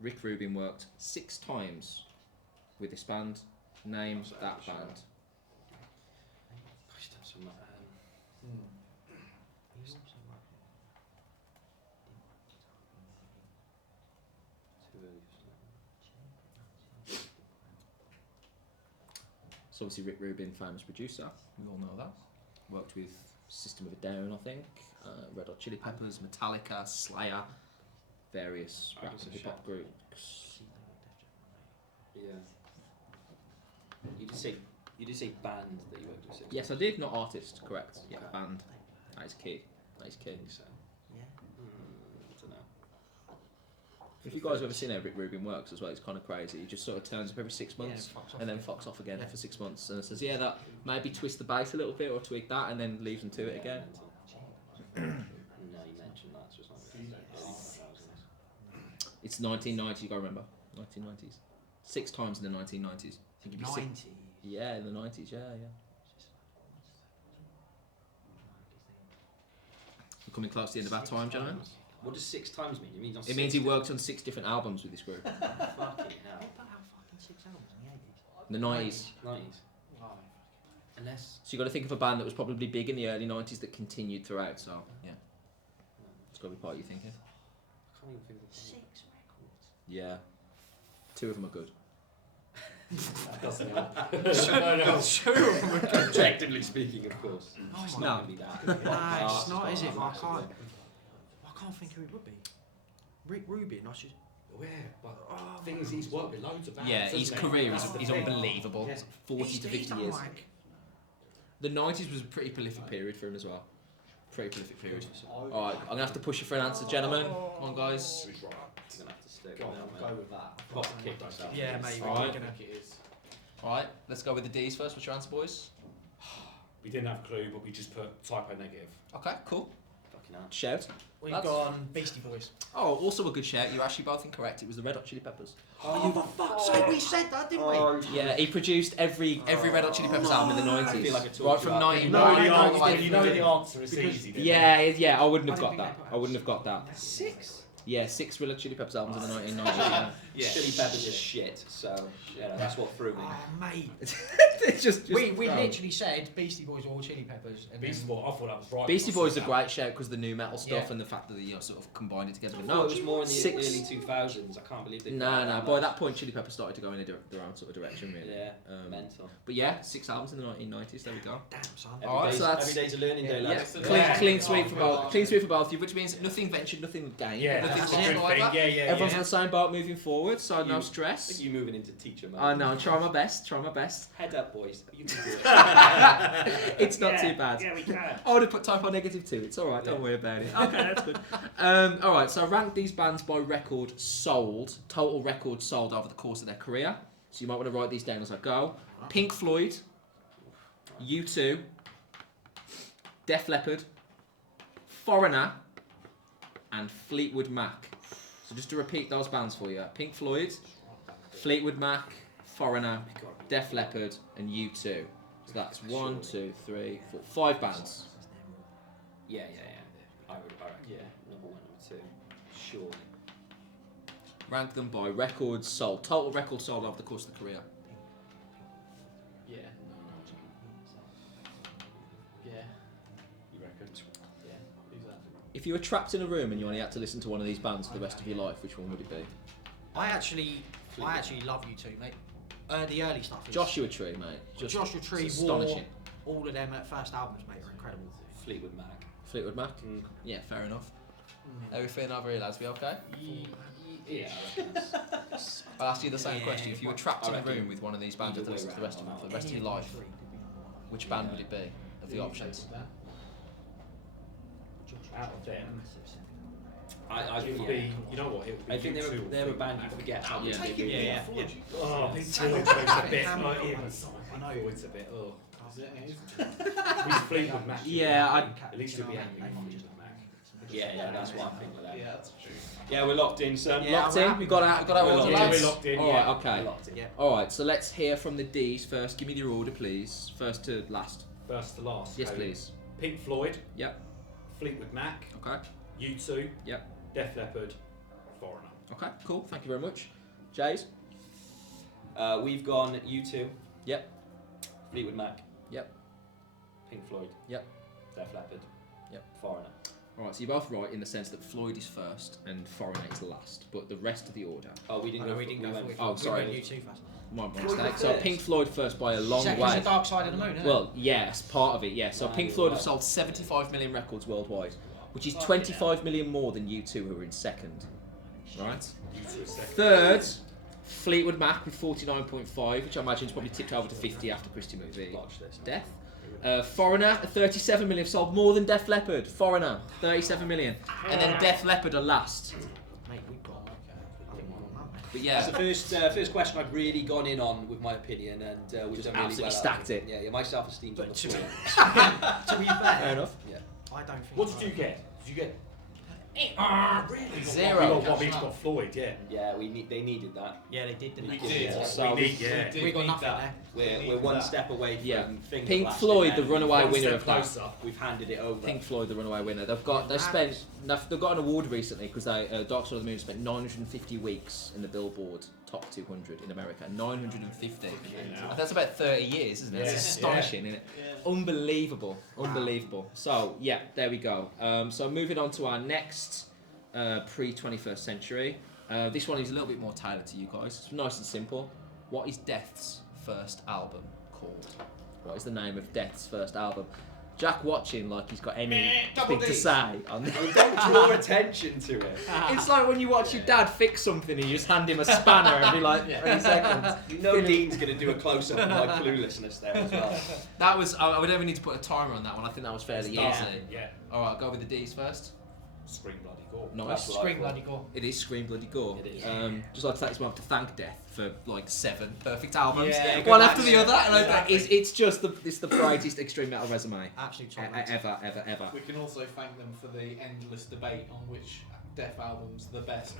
Rick Rubin worked 6 times with this band. Name that band. He's done some. He's done some. Too early for that. It's obviously Rick Rubin, famous producer. We all know that. Worked with System of a Down, I think. Red Hot Chili Peppers, Metallica, Slayer, various rap and hip hop groups. Yeah. You did say band that you worked with? Yes, I did. Not artist. Correct. Yeah, Okay. band. That is key. That is I key. think so. Yeah. I don't know. If you guys have ever seen how Rick Rubin works as well, it's kind of crazy. He just sort of turns up every 6 months and then fucks off again for 6 months and says, yeah, that maybe twist the bass a little bit or tweak that, and then leaves them to it again. No, you mentioned that, so it's not really. It's 1990, you gotta remember. 1990s. 6 times in the 1990s. I think you'd be 90. Yeah, in the 90s, yeah. We're coming close to the end of our time, gentlemen. What does 6 times mean? It means he worked on 6 different albums with this group. Fucking They hell. put out fucking 6 albums in the 80s. In the 90s. 90s. Unless. So you got to think of a band that was probably big in the early 90s that continued throughout, so yeah. It's got to be part of your thinking. I can't even think of 6 records. Yeah. 2 of them are good. That doesn't help. Objectively speaking, of course. Oh It's my not going to be that. Nah, it's not, is it? I Massively. can't think who it would be. Rick Rubin, I should. Yeah, but thing is, he's worked with loads of bands. Yeah, his hasn't he? career That's is the is thing. unbelievable. Yeah. 40 to 50 years. Like, The 90s was a pretty prolific period for him as well. Pretty prolific period. Alright, I'm going to have to push you for an answer, gentlemen. Come on, guys. You're going to have to stick Go with on, that, go man. with that. Pop the kick myself. yeah, mate. Alright. We're gonna. I think it is. Alright, let's go with the D's first. What's your answer, boys? We didn't have a clue, but we just put typo negative. Okay, cool. Fucking hell. Shout. We've That's- gone Beastie Boys. Oh, also a good shout. You're actually both incorrect. It was the Red Hot Chili Peppers. Oh, for fuck's sake, we said that, didn't we? Yeah, he produced every Red Hot Chili Peppers album in the 90s. I feel like I talked right you from out. 99 all the way You through. know the answer. It's easy. Then. Yeah, I wouldn't have I got didn't that. think I wouldn't have got that. 6? Yeah, 6 Red Hot Chili Peppers albums in the 1990s. Yeah. Chili Peppers is shit, so yeah, that's what threw me. Oh, mate. It's just We literally said Beastie Boys or Chili Peppers. And Beastie then- Boys, I thought that was right. Beastie I Boys is said a that. great shout because the new metal stuff Yeah. and the fact that they sort of combined it together. But No, no, it was more in the 6. early 2000s. I can't believe they. No. By that point, Chili Peppers started to go in their own sort of direction, really. Yeah, Um, mental. But yeah, 6 albums in the 1990s. There we go. Damn, son. Alright, so that's- every day's a learning day, Yeah, lads. clean sweep for both. Clean sweep for both of you, which means nothing ventured, nothing gained. Yeah, nothing that's a lost, good like thing. that. Yeah. Everyone's on the same boat moving forward, so no You- I stress. think you're moving into teacher mode. I know, try my best. Head up, boys. You can do it. It's not too bad. Yeah, we can. I would have put typo negative too. It's alright, don't worry about it. Okay, that's good. Alright, so rank these bands by record sold, total records sold over the course of their career. So you might want to write these down as I go. Pink Floyd, U2, Def Leppard, Foreigner, and Fleetwood Mac. So just to repeat those bands for you. Pink Floyd, Fleetwood Mac, Foreigner, Def Leppard, and U2. So that's 1, 2, 3, 4, 5 bands. Yeah. I reckon. Yeah. Number 1, number 2. Surely. Rank them by records sold. Total records sold over the course of the career. Yeah. Yeah. You reckon? Yeah. Exactly. If you were trapped in a room and you only had to listen to one of these bands for the rest of your life, which one would it be? I actually love you two, mate. The early stuff. Is Joshua Tree, mate. Just Joshua Tree, astonishing. War, all of them at first albums, mate, are incredible. Fleetwood Mac. Fleetwood Mac? Yeah, fair enough. Everything over here, lads, we okay? Yeah, I reckon. I'll ask you the same Yeah, question. If you were trapped I in a reckon room with one of these bands either to listen to way the rest of round, for the rest of your life, which band would it be of the options? Out of them, I it would yeah. be. You know what? It would be I think U2 or they're a Fleetwood band you Mac. forget how Yeah. much they really Yeah. are. Oh, Pink Sam- Floyd's a bit. Sam- Oh, yeah, I Pink know. Floyd's a bit. Oh, Is it? It is. with Fleetwood Mac. Yeah, At least it'd be happy with Fleetwood Mac. Yeah, that's what I think with that. Yeah, that's true. Yeah, we're locked in, son. Yeah, Locked we're in? happy We got our We're order, locked in. lads? We're locked in, Alright, yeah. okay. We're locked in. Yeah. Alright, so let's hear from the D's first. Give me your order, please. First to last. First to last. Yes, so please. Pink Floyd. Yep. Fleetwood Mac. Okay. U2. Yep. Def Leppard. Foreigner. Okay, cool. Thank you very much. Jays? We've gone U2. Yep. Fleetwood Mac. Yep. Pink Floyd. Yep. Def Leppard. Yep. Foreigner. Alright, so you're both right in the sense that Floyd is first and Foreigner is last, but the rest of the order. Oh, we didn't go. We didn't go for it. Oh, sorry. We went U2 first. My mistake. So Pink Floyd first by a long Second's way. the Dark Side of the Moon, isn't Well, yes, part of it, yeah. So Right, Pink Floyd have right. sold 75 million records worldwide, which is 25 million more than U2, who are in second. Right? Third, Fleetwood Mac with 49.5, which I imagine is probably tipped over to 50 after Christie movie Watch this. Death. Foreigner at 37 million, sold more than Def Leppard. Foreigner, 37 million. And then Def Leppard are last. Mate, we've got. I think we've got that, mate. But That's yeah, the first question I've really gone in on with my opinion, and we've Just done really absolutely well. stacked it. Yeah, my self-esteem's on the But to floor. To be fair, fair enough. Yeah. I don't think. What did you get? Did you get? Really? Zero. We got Floyd, yeah. Yeah, they needed that. Yeah, they did, didn't they? did. So we need, yeah. We got nothing there. We're one step away from Yeah. Fingerblast, Pink Floyd, and the then runaway One winner step of that. closer. We've handed it over. Pink Floyd, the runaway winner. They've got an award recently because Dark Side of the Moon spent 950 weeks in the Billboard Top 200 in America. 950. That's about 30 years, isn't it? Yeah. It's astonishing, isn't it? Unbelievable, unbelievable. So yeah, there we go. So moving on to our next pre-21st century. This one is a little bit more tailored to you guys. It's nice and simple. What is Death's first album called? What is the name of Death's first album? Jack watching like he's got anything to say on this. Don't draw attention to it. It's like when you watch your dad fix something and you just hand him a spanner and be like 3 seconds. You know Dean's going to do a close-up of my cluelessness there as well. That was, I would never need to put a timer on that one. I think that was fairly Yeah. easy. Yeah. Alright, I'll go with the D's first. Scream bloody gore. Nice. That's what I Scream thought. bloody gore. It is Scream Bloody Gore. It is. Just like to take this moment to thank Death for like 7 perfect albums, Yeah, one good after man. the other, and Exactly. it's just the brightest extreme metal resume Absolute top. mate. ever. We can also thank them for the endless debate on which Def album's the best.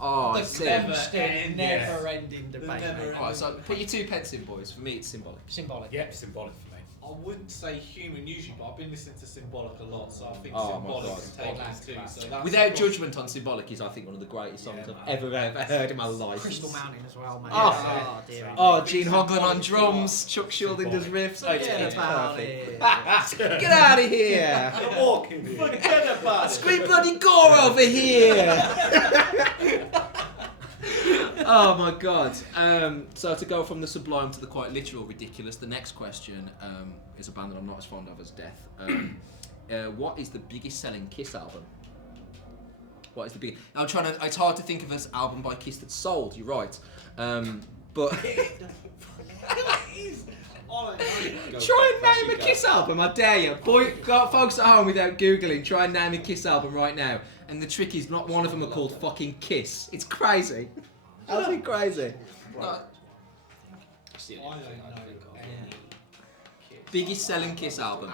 Oh, I The see. clever- Constant, never-ending debate. never- mate. Alright, so put your 2 pence in, boys. For me, it's symbolic. Symbolic. Yeah, symbolic for me. I wouldn't say human usually, but I've been listening to Symbolic a lot, so I think Oh my Symbolic God. is taking that too. So that's Without judgment on Symbolic is, I think, one of the greatest songs Yeah, I've ever heard in my life. Crystal Mountain as well, mate. Oh. dear. Oh, Gene Hoglan on drums, Chuck Schulding does riffs. Oh, it's Forget about perfect. it. Get out of here! Walking here. Forget about it. Scream bloody gore over here! Oh my god. So to go from the sublime to the quite literal ridiculous, the next question is a band that I'm not as fond of as Death. What is the biggest selling Kiss album? What is the biggest? I'm trying to. It's hard to think of an album by Kiss that's sold. You're right, but try and name a Kiss album. I dare you, boy. Got folks at home without googling. Try and name a Kiss album right now. And the trick is, not one of them are called fucking Kiss. It's crazy. Absolutely crazy. No, I don't know any biggest selling Kiss album.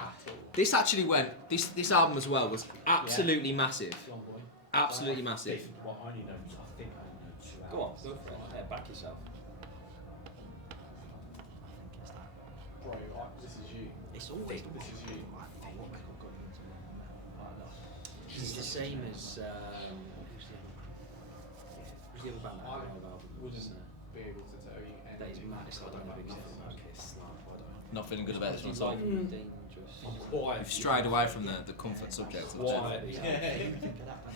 This actually went. This album as well was absolutely massive. Absolutely massive. Well, I only know, I think I only know 2 hours. Go on, go for it. Yeah, back yourself. Bro, this is you. It's always the This is you. What record got you into that? It's the same as who's the other band that I had an old album? wouldn't be able to tell you That is anything. mad. I don't know about nothing about Kiss. Not feeling good about this one, so Dangerous. we've strayed away from the comfort subject. Why?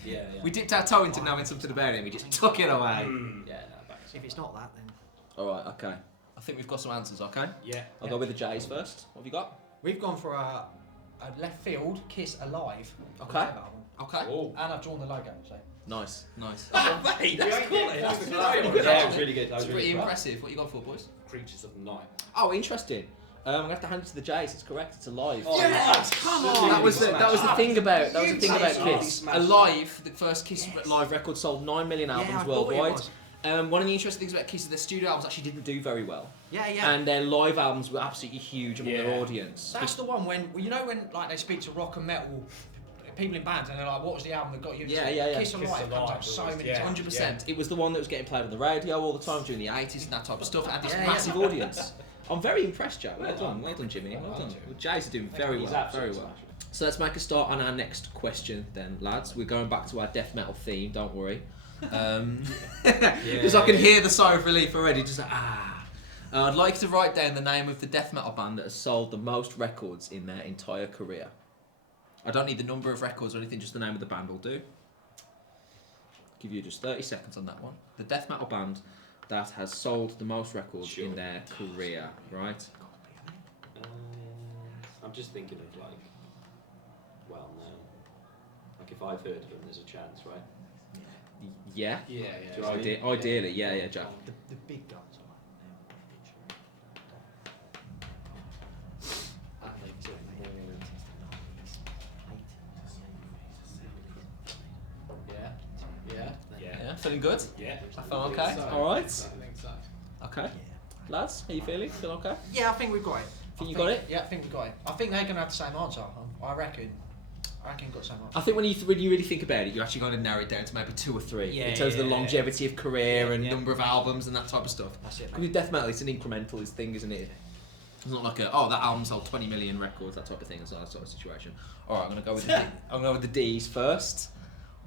Yeah. We dipped our toe into knowing something about it and we just took it away. Mm. Yeah, no, back If it's not that, then Alright, okay. I think we've got some answers, okay? Yeah. I'll go with the J's first. What have you got? We've gone for a left field Kiss Alive. Okay. live album. Okay. Oh. And I've drawn the logo. So Nice, nice. Mate, that's cool. Yeah, Yeah, it was really good. That was It's pretty really impressive. What you got for, boys? Creatures of the Night. Oh, interesting. I'm gonna have to hand it to the J's. It's correct. It's Alive. Oh, Yes, come on. That was the thing about absolutely Kiss. smashed Alive, the first Kiss live record sold 9 million albums I thought it worldwide. was. One of the interesting things about Kiss is their studio albums actually didn't do very well, Yeah, yeah. and their live albums were absolutely huge among their Yeah. audience. that's the one when when like they speak to rock and metal people in bands and they're like, what was the album that got you? Yeah, yeah, yeah. Kiss Alive Kiss comes Alive up so was- many yeah. times. 100%. It was the one that was getting played on the radio all the time during the 80s and that type of stuff. It had this Yeah, yeah. massive audience. I'm very impressed, Jack. Well done, Jimmy. Well done. Well, Jay's doing very He's well, absolutely very well. smashing. So let's make a start on our next question then, lads. We're going back to our death metal theme, don't worry. Because I can hear the sigh of relief already, just like, I'd like you to write down the name of the death metal band that has sold the most records in their entire career. I don't need the number of records or anything, just the name of the band will do. Give you just 30 seconds on that one. The death metal band that has sold the most records in their career, right? I'm just thinking of like, well known. Like if I've heard of them, there's a chance, right? Yeah. Yeah. Ideally, yeah, Jack. The big guns are Yeah, feeling good? Yeah. I feel okay. So, Alright. I think so. Okay. Lads, how you feeling? Feel okay? Yeah, I think we've got it. Think you got it? Yeah, I think we got it. I think they're gonna have the same answer. I reckon we've got the same answer. I think when you really think about it, you actually got to narrow it down to maybe 2 or 3 Yeah, in terms of the yeah, longevity of career and Yeah. number of albums and that type of stuff. That's it, Because mate. with death metal, it's an incremental thing, isn't it? It's not like that album sold 20 million records, that type of thing. It's not that sort of situation. All right, I'm gonna go with the D's first.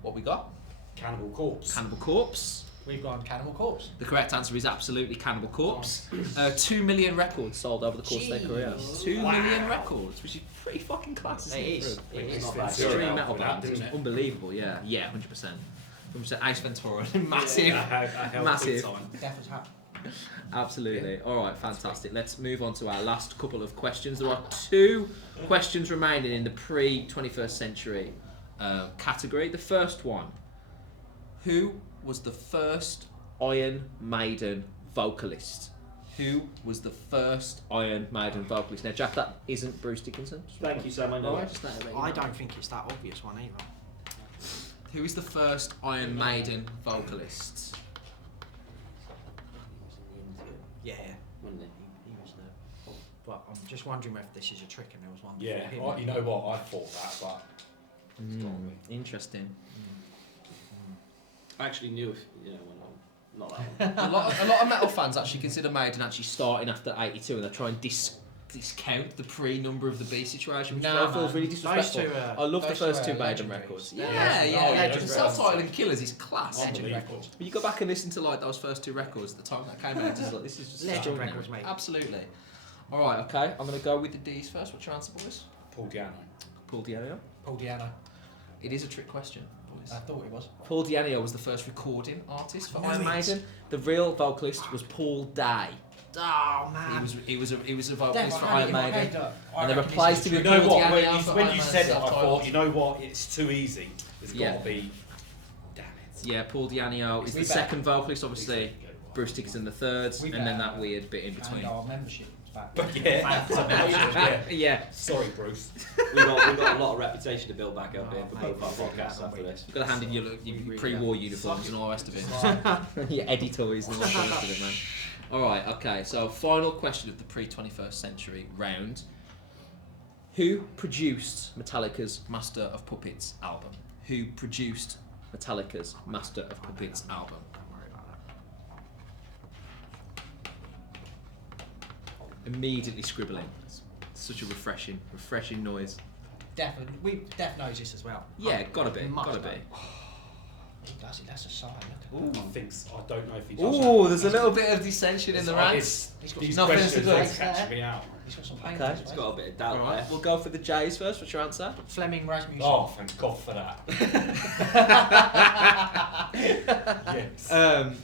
What we got? Cannibal Corpse. Cannibal Corpse. We've gone Cannibal Corpse. The correct answer is absolutely Cannibal Corpse. 2 million records sold over the course of their career. 2 million records, which is pretty fucking class, isn't it? It is. It It is is. not bad. Extreme metal for that, band. It's didn't it? unbelievable, yeah. Yeah, 100%. 100%. Ace Ventura, massive. Massive. Massive. Death was happy. Absolutely. All right, fantastic. Let's move on to our last couple of questions. There are 2 questions remaining in the pre-21st century category. The first one: who was the first Iron Maiden vocalist? Who was the first Iron Maiden vocalist? Now, Jack, that isn't Bruce Dickinson. Thank you, Sam. I know. All right, just let you know. I don't think it's that obvious one either. Who is the first Iron Maiden vocalist? Yeah. Wasn't it? He was the. But I'm just wondering if this is a trick and there was one. Yeah, before him. you know what? I thought that, but Interesting. I actually knew if not that one. a lot of metal fans actually consider Maiden actually starting after 82, and they try and discount the pre-Number of the Beast situation, which Nah, I feel is really Those disrespectful. two I love the those first two 2 are Maiden legendaries. records. They're Yeah. legendary. Self-titled Killers is class. Legendary Unbelievable. records. But you go back and listen to like those first 2 records at the time that came out, it's like, this is just Legend extraordinary. records, mate. Absolutely. All right, okay. I'm going to go with the D's first. What's your answer, boys? Paul Diano. Paul Di'Anio. Paul Diano. It is a trick question, boys. I thought it was. Paul Di'Anio was the first recording artist for I Iron knew it. Maiden. The real vocalist was Paul Day. Oh man. He was a Damn, vocalist for I had it Iron in my Maiden. head, I And they reckon replaced this him is with You know Paul what? Di'Anio for When Iron you Man said it, I self-titled. thought, you know what? It's too easy. It's got Yeah. to be. Damn it. Yeah, Paul Di'Anio is We the bet. second vocalist, obviously. Bruce Dickinson the third, We and then bet. that weird bit in between. And our membership is back. But yeah. Yeah, Sorry, Bruce. We've got a lot of reputation to build back up here for both our podcasts after this. you've got to hand in your pre-war uniforms and all the rest of it. Your Eddie toys and all the rest of it, man. All right, okay. So, final question of the pre-21st century round: who produced Metallica's Master of Puppets album? Who produced Metallica's Master of Puppets album? Don't worry about that. Immediately scribbling. It's such a refreshing noise. Definitely. Def knows this as well. Yeah, gotta be, Must gotta know. be. He does it. That's a sign. Look Ooh, at that. I don't know if he does Ooh, there's a little bit of dissension in the It's- ranks. He's got These some, nothing to questions do. are catching me out. he's got some pain. Okay. on his It's face. got a bit of doubt All right, there. we'll go for the J's first. What's your answer? Fleming Rasmussen. Oh, thank God for that. Yes.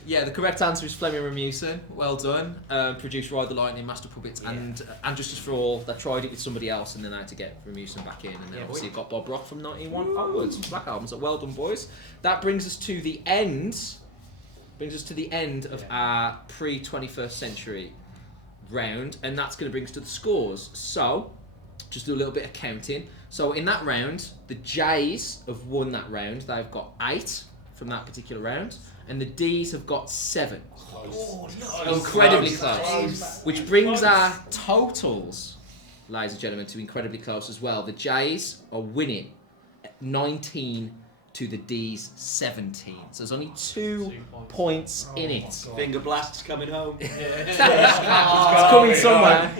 Yeah, the correct answer is Fleming Rasmussen. Well done. Produced Ride the Lightning, Master Puppets, and Justice for All. They tried it with somebody else, and then they had to get Rasmussen back in, and then Yeah, obviously got Bob Rock from 91 onwards. Black Album. So well done, boys. That brings us to the end. Of our pre-21st century round, and that's going to bring us to the scores. So, just do a little bit of counting. So in that round, the J's have won that round. They've got 8 from that particular round, and the D's have got 7. Oh, Incredibly Close. close. Which brings our totals, ladies and gentlemen, to incredibly close as well. The J's are winning 19 to the D's 17. So there's only 2 points in it. Fingerblast's coming home. It's coming somewhere.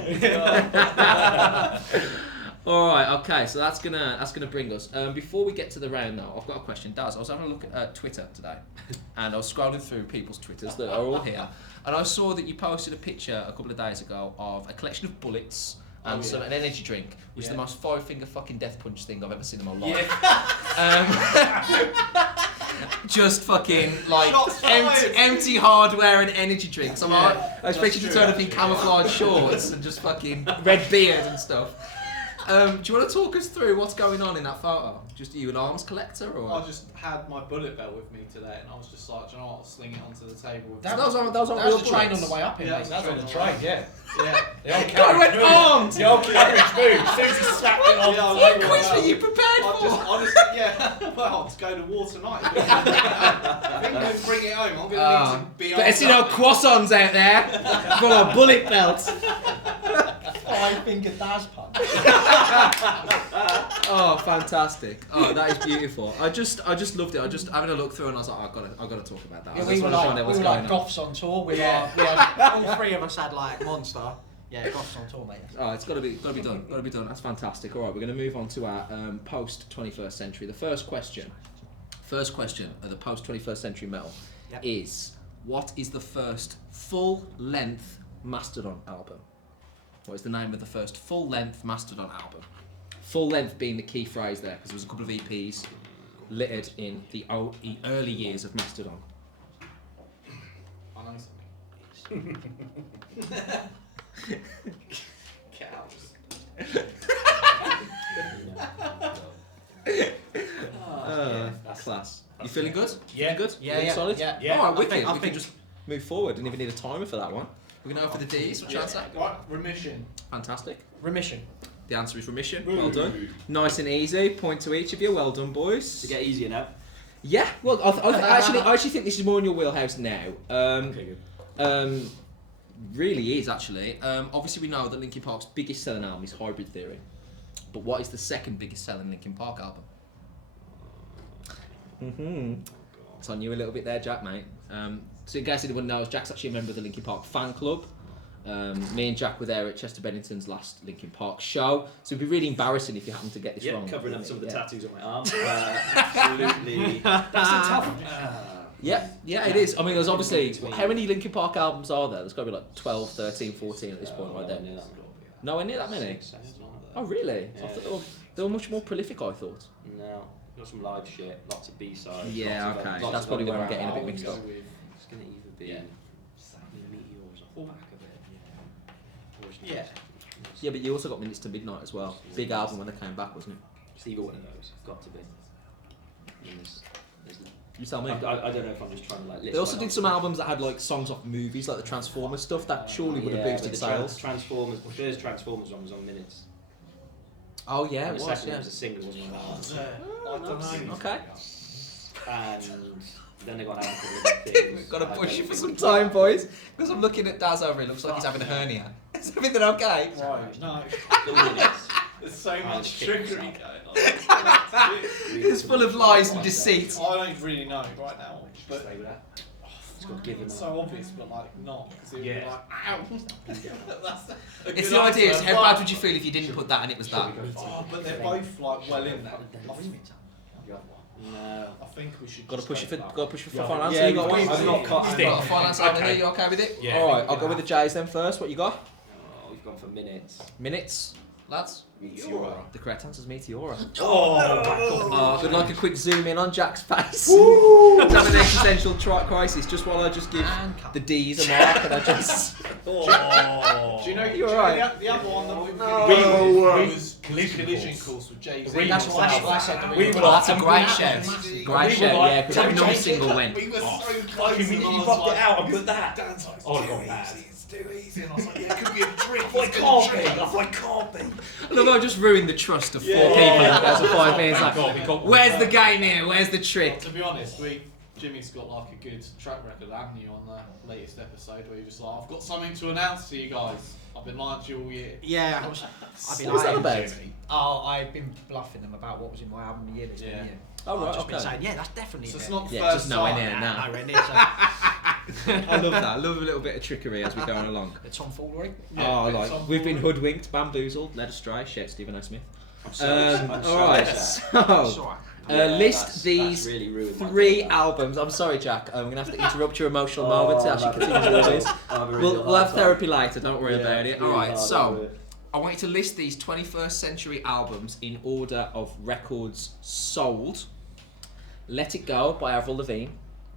All right, okay, so that's gonna bring us. Before we get to the round, though, I've got a question. Dazz, I was having a look at Twitter today, and I was scrolling through people's Twitters that are all here, and I saw that you posted a picture a couple of days ago of a collection of bullets and an energy drink, which is the most 5-finger fucking death punch thing I've ever seen in my life. Just fucking like empty hardware and energy drinks. I expect you to turn up in camouflage shorts and just fucking red beard and stuff. Do you want to talk us through what's going on in that photo? Just are you an arms collector or? I just had my bullet belt with me today, and I was just like, do you know what? I'll sling it onto the table. That was on real train on bullets. the way up here, mate. That's on the train, yeah. Yeah. The old I went armed! The old carriage move. As soon as he slapped it on. Yeah, What quiz were you prepared well, to go to war tonight. I think I'm bring it home. I'm going to need to be better see no croissants out there for my bullet belts. 5-finger Dazz punch. Oh, fantastic! Oh, that is beautiful. I just loved it. I just having a look through and I was like, I gotta talk about that. Yeah, I we just were want to find out what's going on. goths on tour. We had all three of us had like Monster. Yeah, goths on tour, mate. Oh, it's gotta be done. Gotta be done. That's fantastic. All right, we're gonna move on to our post 21st century. The first question of the post 21st century metal is: what is the first full length Mastodon album? What is the name of the first full length Mastodon album? Full length being the key phrase there, because there was a couple of EPs littered in the early years of Mastodon. I know something. Cows. Class. You feeling good? Yeah. Feeling good? Yeah, Feeling yeah, solid? yeah. All right, wicked. I We can think just move forward. Didn't even need a timer for that one. We're going to go for the D's. What chance that? Right, remission. Fantastic. Remission. The answer is remission. Well done. Nice and easy. Point to each of you. Well done, boys. To get easier now. Yeah. Well, I actually think this is more in your wheelhouse now. Okay, good. Really is actually. Obviously, we know that Linkin Park's biggest selling album is Hybrid Theory, but what is the second biggest selling Linkin Park album? It's on you a little bit there, Jack, mate. So in case anyone knows, Jack's actually a member of the Linkin Park fan club. Me and Jack were there at Chester Bennington's last Linkin Park show, so it'd be really embarrassing if you happened to get this wrong. Covering up some of the tattoos on my arm. Absolutely. That's a tough. Yeah, it is. I mean, there's obviously, how many Linkin Park albums are there? There's got to be like 12, 13, 14 at this point, right there. Nowhere near that many? Oh, really? Yeah. I thought they were much more prolific, I thought. No, got some live shit, lots of B-sides. Yeah, lots of, okay. lots That's of probably where I'm underground getting a bit albums. mixed up. It's going to either be Meteors off the back of it. Or it's Yeah. Yeah, but you also got Minutes to Midnight as well. Big album when they came back, wasn't it? It's either one of those. Got to be. You tell me. I don't know if I'm just trying to like. They also did some albums that had like songs off movies, like the Transformers stuff. That surely would have boosted sales. Transformers. The first Transformers one was on Minutes. Oh yeah, And it the was. second Yeah. was a single, wasn't it? I don't know. Okay. And then they got out a couple of things. We've got to push you for some time, boys, because I'm looking at Dazz over. It looks like he's having a hernia. Is everything okay? Right, no. Still Minutes. There's so much kick trickery myself. going on. It's full of lies and deceit. I don't really know right now, but Stay with that. It's got given it's so obvious, but like not, because it would be like, ow. That's a It's good the idea. answer, How but- bad would you feel if you didn't put that and it was that? Oh, but they're both like well in that. No. I think we should. Got to just push you go for. for that. Got to push you for Yeah. finance. Yeah, You got one. I've not cut. You got a finance album here. You okay with it? Yeah. All right. I'll go with the J's then first. What you got? Oh, we've gone for Minutes. Minutes, lads. Meteora. The correct answer is Meteora. Oh, my God. Oh, I'd like a quick zoom in on Jack's face. It's having an existential crisis. Just while I just give And cut. the D's a mark and I just. Oh. Do you know? You're right. The other one that We was Collision Course with Jay-Z. We- That's what I said. that We were Oh, that's a like- great Massive. shout. We Great were shout, like- yeah, because every Jay- number Jay- single went. We were so close. Fucking and I you was rubbed it like, out and put that. Dan's like, it's Oh, too God, bad. easy, it's too easy. And I was like, yeah, it could be a trick. I can't be. I can't be. Look, I just ruined the trust of 4 Yeah. people in the course of 5 minutes. Thank God, we Like, got- where's the game here? Where's the trick? To be honest, Jimmy's got like a good track record, haven't you, on the latest episode where you're just like, I've got something to announce to you guys. I've been lying to you all year. Yeah, I've been What was that lying. about? Oh, I've been bluffing them about what was in my album the year that's been Yeah. here. Oh, right, I've just been okay. saying, yeah, that's definitely So in it's there. not the Yeah, first just nowhere time. near it now. Nowhere near, so I love that. I love a little bit of trickery as we're going along. the tomfoolery. Yeah, Oh, bit like some we've been forward. hoodwinked, bamboozled, led astray. Shit, Stephen A. Smith. I'm All sorry, right, sir. It's so alright. list these That's really ruined my 3 day. albums. I'm sorry, Jack. I'm gonna have to interrupt your emotional moment to actually continue to do this. I'll have a We'll real have hard therapy later. Don't worry time. about Yeah, it. really All right. hard So over it. I want you to list these 21st century albums in order of records sold. Let It Go by Avril Lavigne.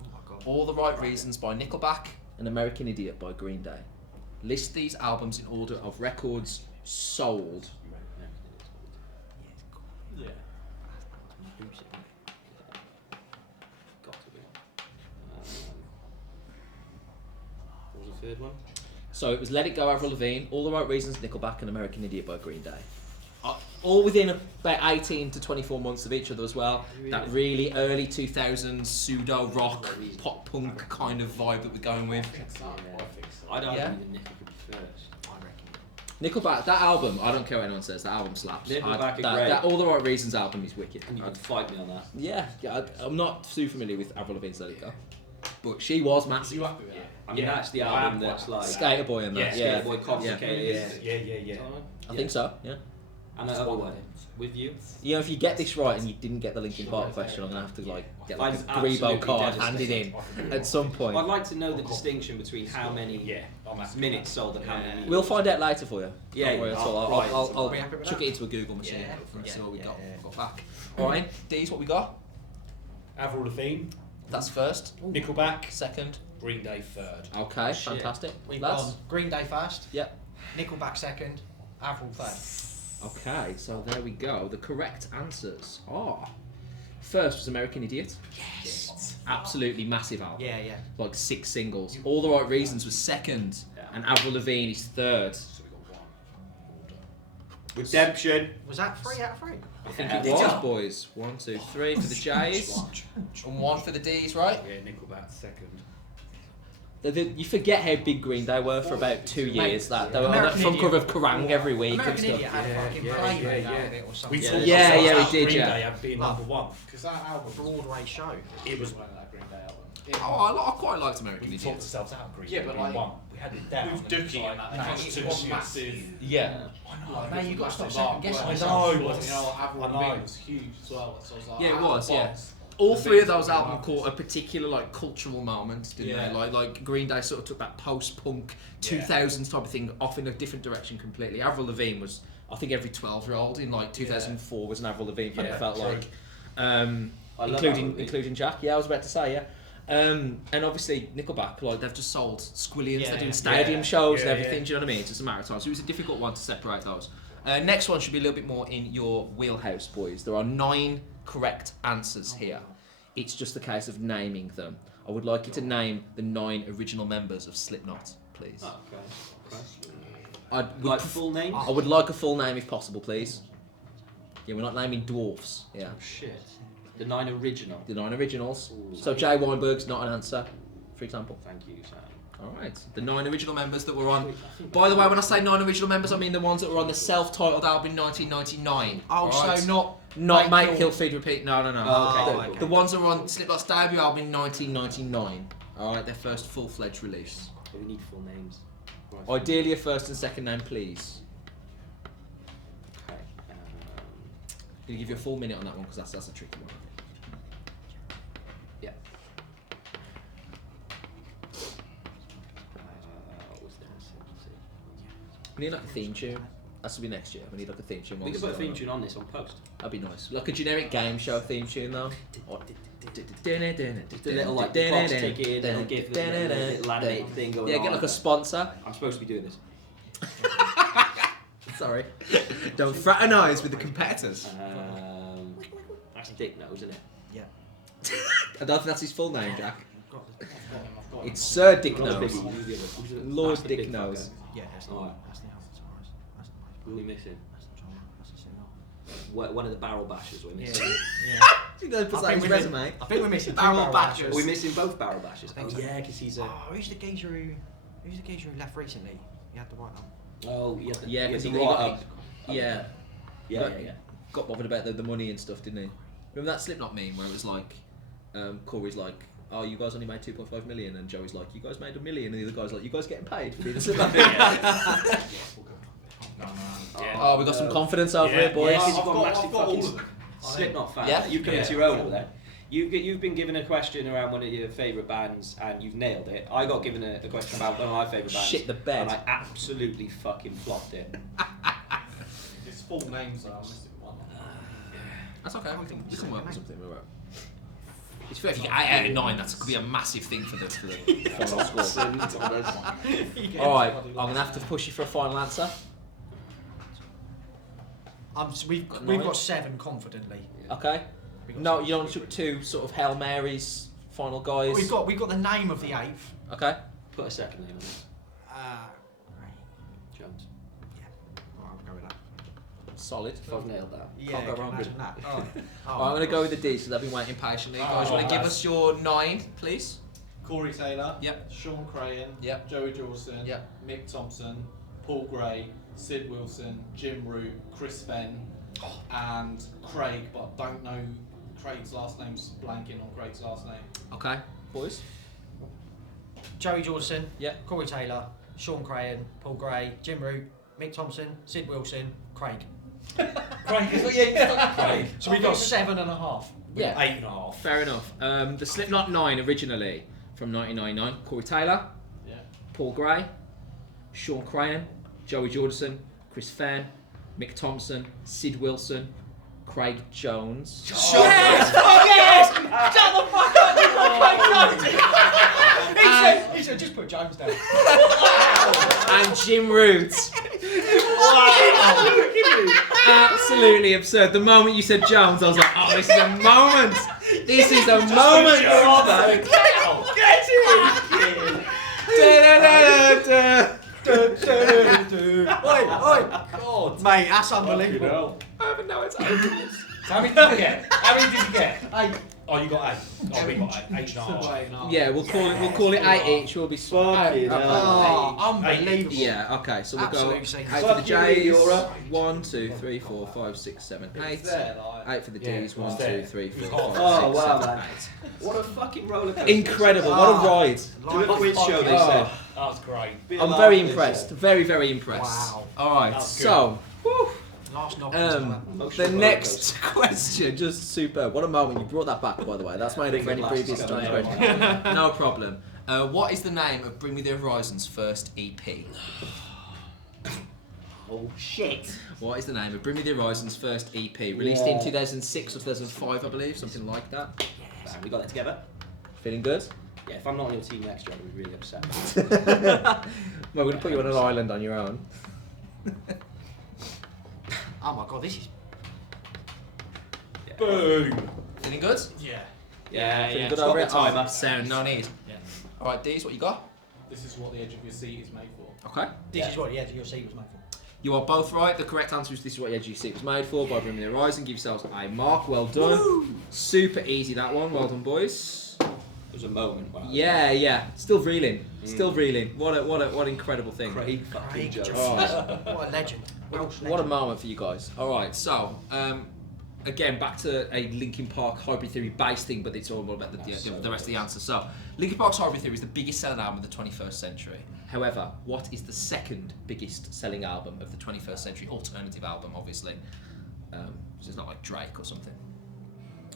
Oh my god. All the Right Reasons by Nickelback. And American Idiot by Green Day. List these albums in order of records sold. Yeah. Got to be. What was the third one? So it was Let It Go, Avril Lavigne, All the Right Reasons, Nickelback, and American Idiot by Green Day. All within about 18 to 24 months of each other as well. Really? That really early 2000s pseudo rock, pop punk kind of vibe that we're going with. I'd argue Yeah. the Nickel could be first. I reckon. Nickelback, that album, I don't care what anyone says, that album slaps. Nickelback are that, great. that All the Right Reasons album is wicked. And you can fight me on that. Yeah, I'm not too familiar with Avril Lavigne's Let It Go. But she was massive. You happy with that? I mean, that's the album that's like Skater Boy and that, yeah. Skater Boy, Complicated. Yeah. I think so, yeah. And that other one with you. You know, if you get this right and you didn't get the Linkin Park question, I'm going to have to get like I'm a Grebo absolutely card handed in devastated. at some point. I'd like to know the distinction between how many minutes sold and how many. We'll find out later for you. Yeah, Don't worry at yeah. all. Right. I'll Are we happy with chuck that? it into a Google machine Yeah, and see what we got back. Mm. Alright, D's what we got? Avril Lavigne, That's first. Nickelback, Second. Green Day third. Okay, Shit. fantastic. We've Lads? gone Green Day first. Yep. Nickelback second. Avril third. Okay, so there we go. The correct answers are... First was American Idiot. Yes. Absolutely massive album. Yeah, yeah. Like 6 singles. All the Right Reasons was second. Yeah. And Avril Lavigne is third. So we got one. Redemption. Was that 3 out of 3? I think Yeah. it was, boys. 1, 2, 3 for the J's. And 1 for the D's, right? Yeah, Nickelback second. You forget how big Green Day were for about 2 years. That they were on that American front Idiot. cover of Kerrang every week and American stuff. Idiot had a fucking plane made out of it or We something. Yeah, talked yeah, about yeah, we that did, Green yeah. Day had being number one. Because that album Broadway show. It was. that Green Day album. Oh, I quite liked American We Idiot. talked ourselves out of Green Yeah, Day but being like- one. We had it down. With and it was Dookie like, and that, no, the it Constitution was massive. Yeah. Like, Man, you've got to stop massive art, second-guessing but yourself. you know, I Avril know. Lavigne was huge as well. So I was like, Yeah, it out was, the yeah. box. All The three of big those fucking albums album. caught a particular like cultural moment, didn't Yeah. they? Like Green Day sort of took that post-punk 2000s type of thing off in a different direction completely. Avril Lavigne was, I think, every 12-year-old in like 2004 was an Avril Lavigne fan. Yeah, It felt true. like, I love Avril including Jack. Yeah, I was about to say and obviously Nickelback, like they've just sold squillions. Yeah, They're doing yeah. stadium shows and Yeah, everything. yeah. Do you know what I mean? It's just a matter of time. So it was a difficult one to separate those. Next one should be a little bit more in your wheelhouse, boys. There are 9 correct answers here. It's just a case of naming them. I would like you to name the 9 original members of Slipknot, please. Oh, okay. I Full names? I would like a full name if possible, please. Yeah, we're not naming dwarfs. Yeah, Oh shit. The 9 original. the 9 originals. Ooh. So Jay Weinberg's not an answer, for example. Thank you, Sam. All right, the 9 original members that were on. By the way, when I say 9 original members, I mean the ones that were on the self-titled album in 1999. Oh, alright? so Not Make Make, Kill, Feed, Repeat. No. Oh, okay, the, cool. the ones that were on Slipknot's debut album in 1999. All right, their first full-fledged release. We need full names. Right. Ideally, a first and second name, please. Okay. I'm gonna give you a full minute on that one because that's a tricky one. Yeah. What was there? Let's see. We need like a theme tune. That's to be next year. We need like a theme tune. We could put a theme tune on this on post. That'd be nice. Like a generic game show theme tune though. The little like the clock's ticking, it'll give the little animated thing going on. Yeah, get like a sponsor. I'm supposed to be doing this. Sorry. Don't fraternise with the competitors. That's Dick Nose, isn't it? Yeah. I don't think that's his full name, Jack. I've got the, I've got him. It's Sir Dick Not Nose. Biggie, who's the other? Who's the- Lord that's the Dick big Nose. fucker. yeah, that's the Alright. that's the album tomorrow. That's the Who are we missing? that's the drummer. That's the singer. One of the barrel bashers we're Yeah, missing. yeah. You know, I besides think his we're resume. I think we're missing two Barrel barrel bashers. bashers. Are we missing both barrel bashers? I think Oh so. yeah, because he's a. Oh, who's the geezer who left recently? He had the white arm. Oh yeah. Yeah, because because he got up. Yeah. Yeah, But- yeah. Got bothered about the money and stuff, didn't he? Remember that Slipknot meme where it was like, Corey's like, oh, you guys only made 2.5 million, and Joey's like, you guys made $1 million, and the other guy's like, you guys getting paid for being a Slipknot? Oh, we got some confidence over Yeah. here, boys. Yeah, 'cause I've you've got got- massive I've got all fucking of them. Slipknot fan. Yeah. You've come Yeah. into your own over there. You've been given a question around one of your favourite bands and you've nailed it. I got given a question about one of my favourite bands. Shit the bed. And I absolutely fucking flopped it. full names though. I missed it one. That's okay. We can work on something. We're right. It's fair if you get 8 out of 9. That could be a massive thing for the final score. All right, I'm gonna have to push you for a final answer. We've got 7 confidently. Okay. No, you don't took 2 sort of Hail Marys, final guys. We've got the name of the 8th. Okay. Put a second name on it. Jones. I'll go with that. Solid. If I've nailed that. Yeah, go wrong. imagine that. Oh. All right, I'm gonna go with the D, so they've been waiting patiently. Guys, want to give us your 9, please? Corey Taylor. Yep. Sean Crayan. Yep. Joey Jordison. Yep. Mick Thompson. Paul Gray. Sid Wilson. Jim Root. Chris Fenn. And Craig, but I don't know Craig's last name's blanking on Craig's last name. Okay, boys. Joey Jordison. Yep. Corey Taylor. Sean Crayan. Paul Gray. Jim Root. Mick Thompson. Sid Wilson. Craig. Craig, yeah, Craig. So we got 7.5. Yeah. 8.5. Fair enough. The Slipknot 9 originally from 1999. Corey Taylor. Yeah. Paul Gray. Sean Crayan. Joey Jordison. Chris Fenn. Mick Thompson. Sid Wilson. Craig Jones. Yes! Oh, yes! Shut the fuck up! He said, just put Jones down. And Jim Root. Absolutely absurd. The moment you said Jones, I was like, oh, this is a moment. This is a moment. Oi! God. Mate, that's unbelievable. I haven't know it's over. How many did you get? How many did you get? 8. Oh, you got 8. Oh, we got 8. 8.5. Yeah, we'll call it 8 each. We'll be Fucking hell. Oh, unbelievable. Yeah, okay, so we'll Absolute go secret. 8 for the Fuck you, J's. Europe. 1, 2, 3, 4, 5, 6, 7, 8. 8 for the Yeah, D's. it 1, was 2, there. 3, It was 4, 5, 6, half. 7, Oh, wow, man. 8. What a fucking roller coaster. Incredible, what a ride. Do a quiz show, they said. That was great. Be a I'm laugh, very they impressed, said. very, very impressed. Wow. Alright, That was so, whew, Last knock. the Emotional next question, just superb. What a moment, you brought that back, by the way. That's made up for any Fingerblast previous Trophy. times question. No problem. What is the name of Bring Me the Horizon's first EP? Oh, shit. What is the name of Bring Me the Horizon's first EP? Released in Yeah. 2006 or 2005, I believe, something like that. Yes, we got that together. Feeling good? Yeah, if I'm not on your team next year, I'll be really upset. Well, we're going to put you on an island on your own. Oh my god, this is. Boom. Feeling good? Yeah. Yeah, Feeling yeah. good Stop over the it? timer. Sound, no need. Yeah. Alright, Deez, what you got? This is what the edge of your seat is made for. Okay. This is what the edge of your seat was made for. You are both right. The correct answer is this is what the edge of your seat was made for by Bring Me the Horizon. Give yourselves a mark. Well done. Woo! Super easy, that one. Well done, boys. It was a moment. Wow. Yeah, yeah. Still reeling. Still reeling. What an incredible thing. Craig fucking Craig Jones. Jones. What a legend. Welsh What a legend. moment for you guys. Alright, so, again, back to a Linkin Park Hybrid Theory based thing, but it's all about the rest of the answer. So, Linkin Park's Hybrid Theory is the biggest selling album of the 21st century. However, what is the second biggest selling album of the 21st century? Alternative album, obviously. So it's not like Drake or something.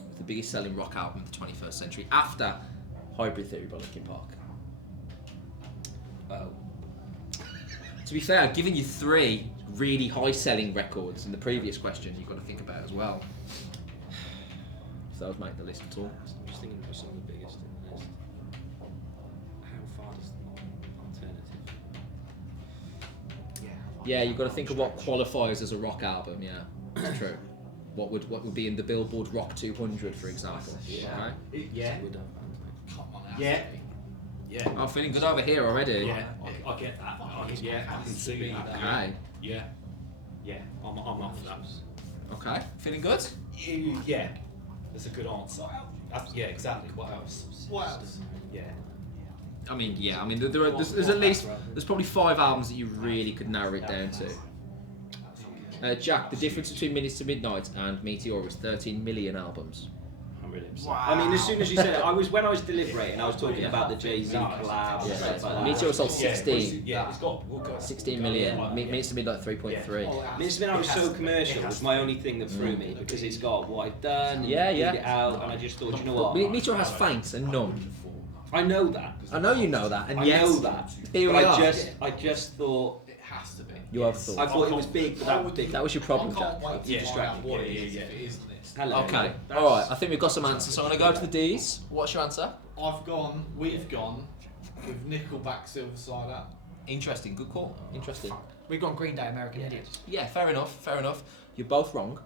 It's the biggest selling rock album of the 21st century after Hybrid Theory by Linkin Park. To be fair, I've given you 3 really high-selling records in the previous question you've got to think about as well. So those make the list at all. I'm just thinking for some of the biggest in the list. How far does alternative? Yeah, you've got to think of what qualifies as a rock album, yeah. It's true. What would be in the Billboard Rock 200, for example? Yeah. Okay. Yeah. Would have bands, mate. Come on, Yeah. Yeah. I'm feeling good over here already. Yeah. I get that. Yeah. I can see that. Okay. Yeah. Yeah. I'm up for that. Okay. Feeling good? Yeah. That's a good answer. Yeah, exactly. What else? What else? Yeah. I mean, yeah. I mean, there's at least there's probably 5 albums that you really could narrow it down to. Jack, the difference between Minutes to Midnight and Meteor is 13 million albums. I'm really upset. Wow. I mean, as soon as you said it, when I was deliberating, I was talking about the Jay-Z collab and stuff like that. Meteor sold 16. Yeah, it's got. We'll go. 16 million. Minutes to Midnight 3.3. Minutes to Midnight was so commercial was my only thing that threw me because it's got what I've done and Yeah, yeah. figured it out, and I just thought, you know But what? Meteor has Faint and Numb. I know that. I know you know that, and I yet know that. here But we are. I just thought It has to be. You overthought. I thought it was big, but that was big. That was your problem, I can't Jack. wait to Yeah. find out what it Yeah, is yeah, if it isn't this. Hello. Okay. All right. I think we've got some answers. So I'm gonna go to the D's. What's your answer? We've gone with Nickelback Silver Cider. Interesting. Good call. Interesting. We've gone Green Day, American Idiot. Yeah. Fair enough. Fair enough. You're both wrong.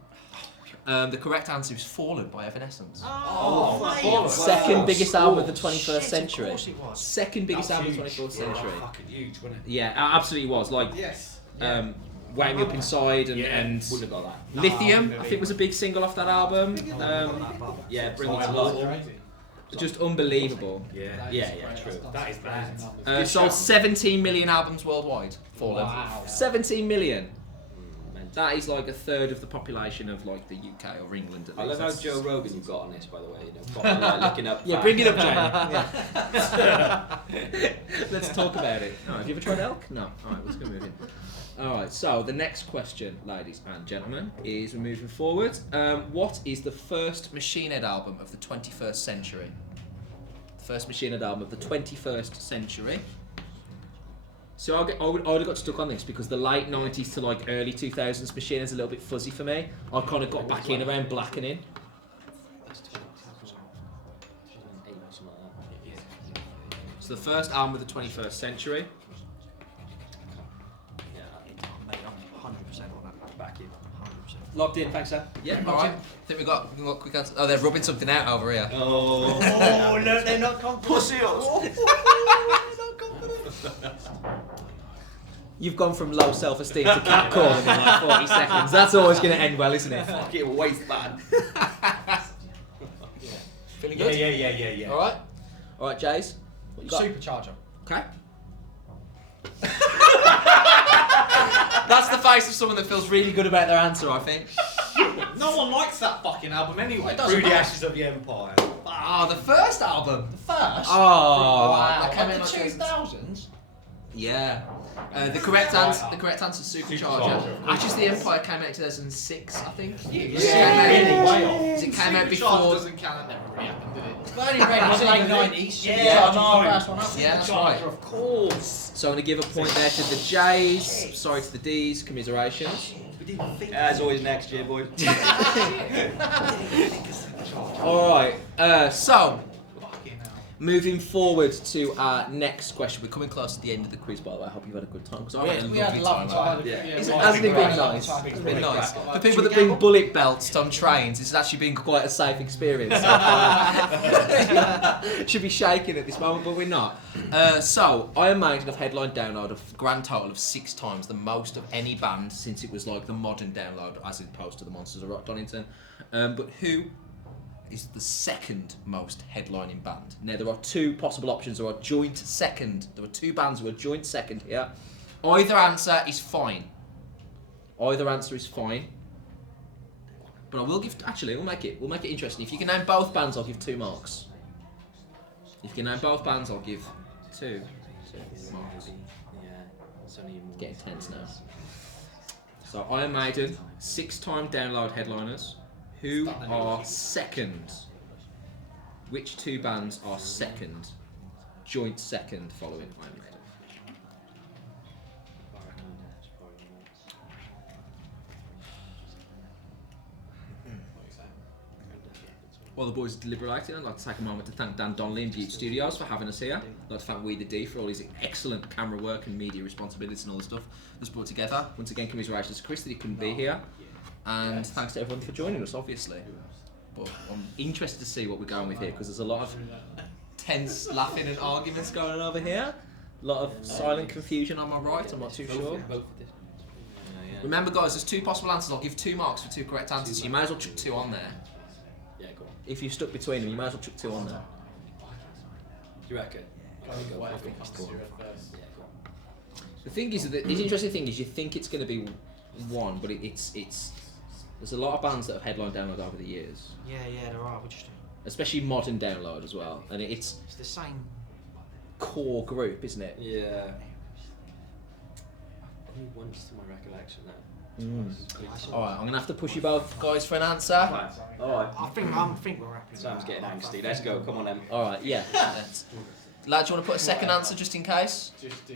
The correct answer is Fallen by Evanescence. Oh, Second biggest album of the 21st shit, century. Of course it was. Second biggest That's album of the huge. 21st century. Fucking huge, wasn't it? Yeah, absolutely was. Like, Yes. Wang Me Up Inside and Wouldn't have got that. Lithium, I think was a big single off that album. Yeah, Bring It to That's Life. crazy. Just unbelievable. Yeah. That Yeah, is yeah, crazy. true. That's That is crazy bad. numbers. Sold 17 million albums worldwide. Fallen. Wow. 17 million. Mental. That is like a third of the population of like the UK or England at I least. love how That's- Joe Rogan you've got on this, by the way. You know, properly, like, looking up. Yeah, facts. bring it up, Jamie. Let's talk about it. Alright, have you ever tried elk? No. Alright, let's go move in. Alright, so the next question, ladies and gentlemen, is we're moving forward. What is the first Machine Head album of the 21st century? The first Machine Head album of the 21st century. So I would have got stuck on this because the late 90s to like early 2000s Machine Head's a little bit fuzzy for me. I kind of got back in around Blackening. So the first album of the 21st century. Mate, I'm 100% on that. Back in. 100%. Locked in, thanks, sir. Yeah, alright. I think we got quick answer. Oh, they're rubbing something out over here. Oh. Oh, no, they're not confident. Pussy You've gone from low self-esteem to catcalling in like 40 seconds. That's always going to end well, isn't it? Fucking waste man. Feeling Yeah, good? yeah. Alright. Alright, Jays. What you got? Supercharger. Okay. That's the face of someone that feels really good about their answer, I think. No one likes that fucking album anyway. It doesn't Through the matter. Ashes of the Empire. Ah, the first album. The first? Oh, Wow. that came Like out the like 2000s? Yeah. The correct answer is Supercharger. Ashes of the Empire came out in 2006, I think. It came out Supercharged before. doesn't count. That never really happened, did it? Burning Red was late 90s. Yeah, Supercharger was the first one up. Yeah, that's right. Of course. So I'm going to give a point there to the J's. Sorry to the D's. Commiserations. As always, next year, boys. All right. So Fucking hell. moving forward to our next question. We're coming close to the end of the quiz, by the way. I hope you've had a good time. Because We had a lovely time. Yeah. Hasn't it been nice? It's been nice. For people that bring bullet belts on trains, it's actually been quite a safe experience. Should be shaking at this moment, but we're not. So, Iron Maiden have headlined download a grand total of 6 times, the most of any band since it was like the modern download, as opposed to the Monsters of Rock Donington. But who is the second most headlining band? Now, there are 2 possible options. There are joint second. There are 2 bands who are joint second here. Either answer is fine. Either answer is fine. But I will give. Actually, we'll make it interesting. If you can name both bands, I'll give 2 marks. If you can name both bands, I'll give 2 marks. Yeah, it's only more. Getting tense now. So Iron Maiden, 6-time download headliners. Who are second? Which 2 bands are second? Joint second following Iron Maiden. While the boys are deliberating, I'd like to take a moment to thank Dan Donnelly and Butte Studios for having us here. I'd like to thank We The D for all his excellent camera work and media responsibilities and all the stuff that's brought together. Once again, commiserations to Kris that he couldn't be here. And thanks to everyone for joining us, obviously. But I'm interested to see what we're going with here, because there's a lot of tense laughing and arguments going on over here. A lot of silent confusion on my right, I'm not too sure. Remember guys, there's 2 possible answers. I'll give 2 marks for 2 correct answers, so you may as well chuck 2 on there. Yeah, go on. If you're stuck between them, you might as well chuck 2 on there. Do you reckon? Go Go away for from it. Zero first. Yeah, go on. The thing is, the interesting thing is, you think it's going to be 1, but it's there's a lot of bands that have headlined download over the years, Yeah, there are. We just especially modern download as well, and it's the same. core group, isn't it? Yeah. Only once to my recollection that. All right, I'm gonna have to push you both guys for an answer. Right. All right. I think we're happy. Sam's getting angsty. Let's go. Come on, then. All right, yeah. Let's. Lads, do you want to put a second answer just in case? Just do,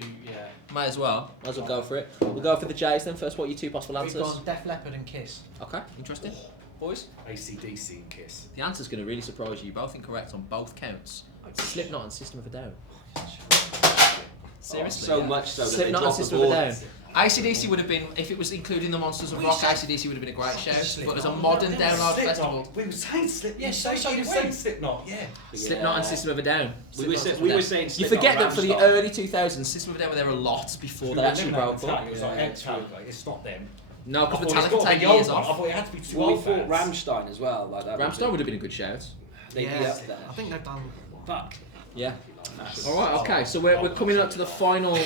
Might as well. Might as well go for it. We'll go for the J's then. First, what are your 2 possible We've answers? gone Def Leppard and Kiss. Okay, interesting. Boys? AC/DC and Kiss. The answer's going to really surprise you. You're both incorrect on both counts. Slipknot and System of a Down. Seriously? So much so that they Slipknot and dropped the System of a ball. Down. AC/DC would have been, if it was including the Monsters of Rock, AC/DC would have been a great shout. But as a modern download festival, We were saying Slipknot. Yeah, so you did were we. saying Slipknot. Yeah. Slipknot and System of a Down. We were Slipknot and saying System of a Down. You Slipknot forget and that for the Rammstein. early 2000s, System of a Down were there a lot before they actually broke up. It was like Metallica. It's not them. No, because I thought it's Metallica got to take be the years old one. I off. thought it had to be two Well, we old thought bands. Rammstein as well. Like that. Rammstein would have been a good shout. They'd be up there. I think they've done. Fuck. Yeah. All right. Okay. So we're coming up to the final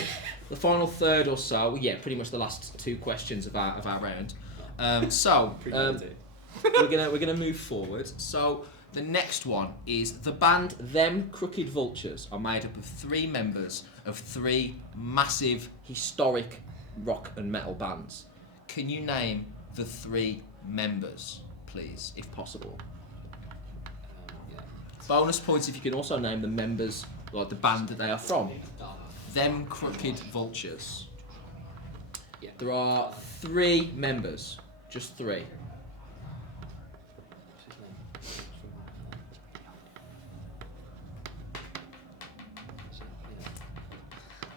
third or so. Well, yeah, pretty much the last 2 questions of our round. We're gonna move forward. So the next one is the band Them Crooked Vultures are made up of 3 members of 3 massive historic rock and metal bands. Can you name the 3 members, please, if possible? Bonus points if you can also name the members, like the band that they are from. Them Crooked Vultures. Yeah. There are 3 members, just 3.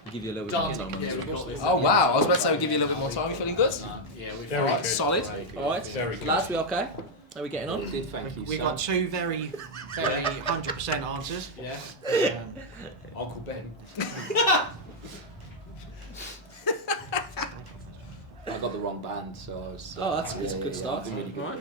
We'll give you a little bit more time on this one. Oh wow, I was about to say we'll give you a little bit more time. You feeling good? Yeah, we've Very Alright, good. solid. Very good. Alright, Very good. lads, we okay? How are we getting on? Did thank you. We've Sam. got 2 very 100% answers. Yeah. Uncle Ben. I got the wrong band, so I was. Oh, that's a good start. I've been really good. Right.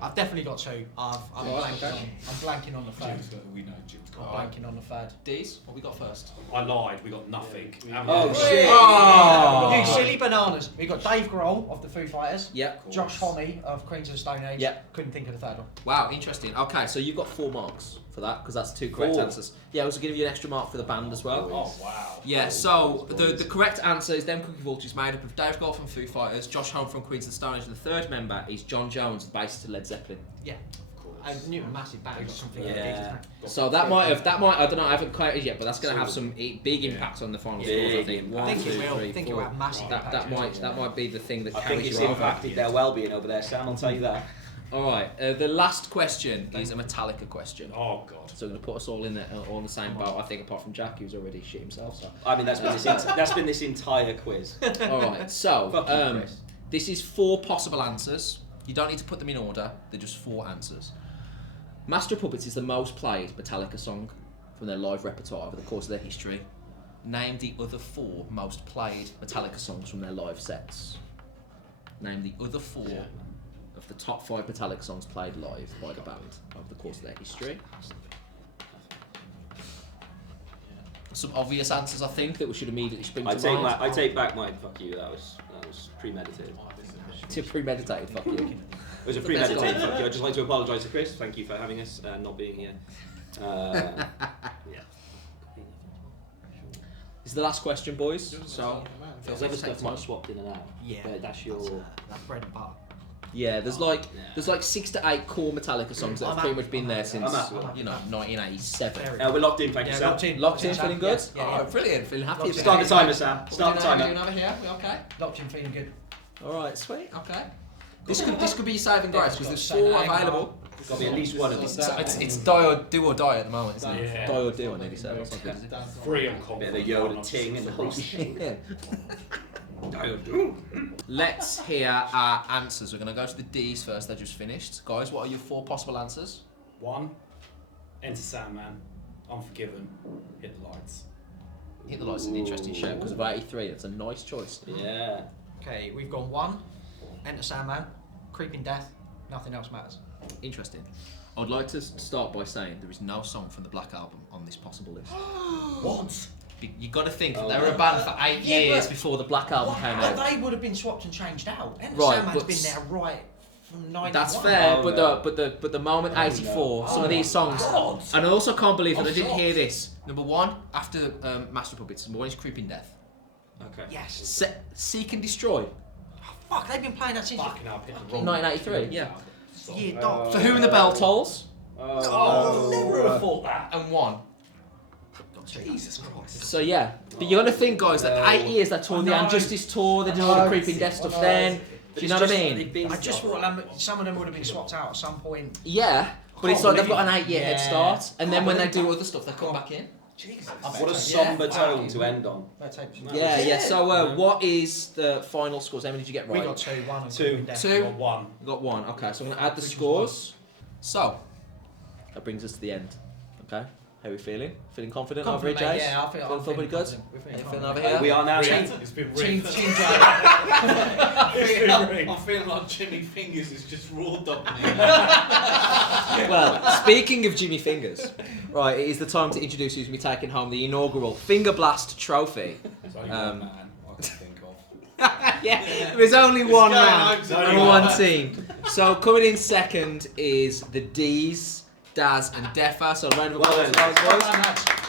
I've definitely got 2. I'm blanking on the third. We know Jim's I'm got. blanking on the third. D's, what we got first? I lied. We got nothing. Oh shit! Oh. You silly bananas. We've got Dave Grohl of the Foo Fighters. Yep. Josh Homme of Queens of the Stone Age. Yep. Couldn't think of the third one. Wow, interesting. Okay, so you've got 4 marks for that because that's 2 correct 4. answers. Yeah, I was going to give you an extra mark for the band as well. Oh wow. Yeah, so the correct answer is Them Cookie Vultures, made up of Dave Grohl from Foo Fighters, Josh Homme from Queens of the Stone Age, and the 3rd member is John Jones, the bassist of Led Zeppelin. Yeah. I knew a massive band got something. Yeah. So that might I don't know, I haven't counted yet, but that's going to have some big impact on the final scores, I think. Big 1, I think 2, it will. 3, I think 4. it will have massive impact. That might be the thing that I think carries it's you over. impacted their well-being over there, Sam. I'll tell you that. All right, the last question is a Metallica question. Oh god. So we're going to put us all in all in the same boat, I think, apart from Jack, who's already shit himself. So. I mean, that's been this entire quiz. All right, so Fuck you, Chris. this is 4 possible answers. You don't need to put them in order. They're just 4 answers. Master of Puppets is the most played Metallica song from their live repertoire over the course of their history. Name the other 4 most played Metallica songs from their live sets. Name the other 4 of the top 5 Metallica songs played live by the band over the course of their history. Some obvious answers, I think, that we should immediately spring to mind. I take back my fuck you. That was premeditated. It's a premeditated fuck you. It was a premeditated fuck you. I'd just like to apologise to Chris. Thank you for having us and not being here. Yeah. This is the last question, boys. So, There's other stuff might have swapped in and out. Yeah. But that's your. That's bread and butter. yeah, there's like 6 to 8 core Metallica songs that have pretty much been there since I'm happy. 1987. We're locked in. Thank you, Yeah, Sam. Locked in, feeling good? Yeah. Oh, brilliant, feeling happy. Locked in. Start the timer, Sam. Start the What are we timer. doing over here? We okay? Locked in, feeling good. All right, sweet. Okay. This could be your saving grace because there's 4 available. Got to be at least one of these. So it's do or die at the moment, isn't it? Yeah. Die or do, I nearly said. That's not good, is it? Free and Bit of confident. a Yoda ting in the host. Yeah. Let's hear our answers. We're going to go to the D's first. They're just finished. Guys, what are your 4 possible answers? 1. Enter Sandman. Unforgiven. Hit the lights. Hit the Lights is an interesting show because of 83. That's a nice choice. Yeah. Okay, we've gone 1. Enter Sandman. Creeping Death. Nothing else matters. Interesting. I would like to start by saying there is no song from the Black Album on this possible list. What? You got to think that they were a band for 8 Yeah, years but- before the Black Album came But out. they would have been swapped and changed out. Enter Right, Sandman's but been there right from 91. That's fair, Oh, but no. the moment 84, some of these songs, and I also can't believe that I didn't hear this. Number 1 after Master of Puppets. Number 1 is Creeping Death. Okay. Yes. Seek and Destroy. Fuck, they've been playing that since. Fucking hell, hit the wrong. 1983. Yeah. Yeah, dog. For Whom the Bell Tolls. Oh, never have thought that. And 1. Jesus Christ. So yeah, but you got to think, guys, that 8 years they toured the Injustice tour, they did all the creeping death stuff. Then, do you know what I mean? I just thought some of them would have been swapped out at some point. Yeah, but it's like they've got an 8-year head Yeah. start, and then when they do other stuff, they come back in. Jesus. What a somber tone to end on. Yeah. So what is the final scores? How many did you get right? We got 2-1 and 2. Two. Got one. You got 1. Okay, so I'm gonna add the scores. So that brings us to the end. Okay, how are we feeling? Feeling confident over here, Jace? Yeah, I feel Feeling pretty good. confident. We're How you feeling feeling over confident. here? We are now. It's been Team rigged. I'm feeling like Jimmy Fingers is just raw dogging me. Well, speaking of Jimmy Fingers, right, it is the time to introduce who's going to be taking home the inaugural Fingerblast Trophy. There's only one man I can think of. Yeah, there's only one going man, home to only me. one team. So coming in second is the D's, Dazz and Defa. So round of applause for those boys.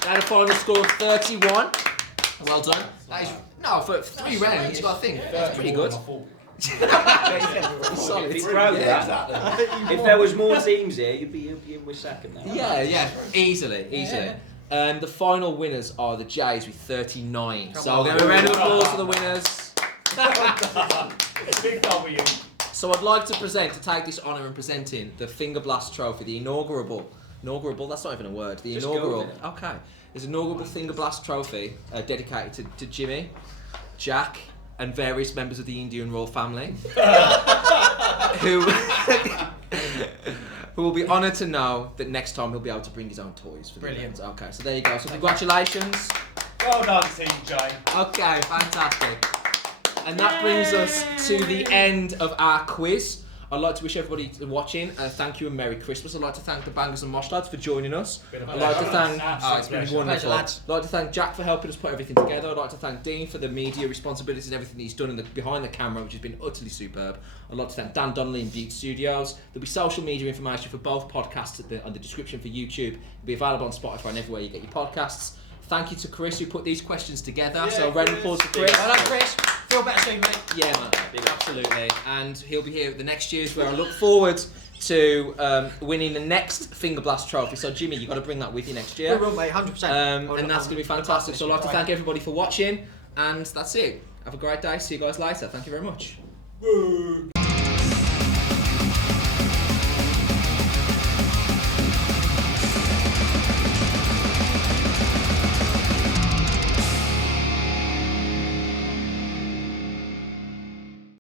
They had a final score of 31. Well done. That is, no, for 3 rounds, you got to think. That's pretty good. Solid. Be proud of Yeah, that. exactly. If there was more teams here, you'd be in with second now. Yeah, easily. The final winners are the Jays with 39. So I'll give a round of applause for the winners. Big W. So I'd like to take this honour in presenting the Fingerblast Trophy, the inaugural, that's not even a word, the Just inaugural, go with it. okay, there's an inaugural Fingerblast Trophy dedicated to Jimi, Jack, and various members of the Indian royal family, who will be honoured to know that next time he'll be able to bring his own toys for the Brilliant. event. Okay, so there you go. So congratulations. Well done, Team Jay. Okay, fantastic. And that brings us to the end of our quiz. I'd like to wish everybody watching thank you and Merry Christmas. I'd like to thank the Bangers and Mosh lads for joining us. I'd like to thank it's been wonderful. Pleasure, lads. I'd like to thank Jack for helping us put everything together. I'd like to thank Dean for the media responsibilities and everything he's done behind the camera, which has been utterly superb. I'd like to thank Dan Donnelly in Butte Studios. There'll be social media information for both podcasts on the description for YouTube. It'll be available on Spotify and everywhere you get your podcasts. Thank you to Kris who put these questions together. Yeah, So a round of applause for Kris. Well done, Chris. Feel better soon, mate. Yeah, man, absolutely. And he'll be here at the next year's where I look forward to winning the next Fingerblast Trophy. So, Jimmy, you've got to bring that with you next year. We will, mate, 100%. And that's going to be fantastic. So I'd like to thank everybody for watching. And that's it. Have a great day. See you guys later. Thank you very much.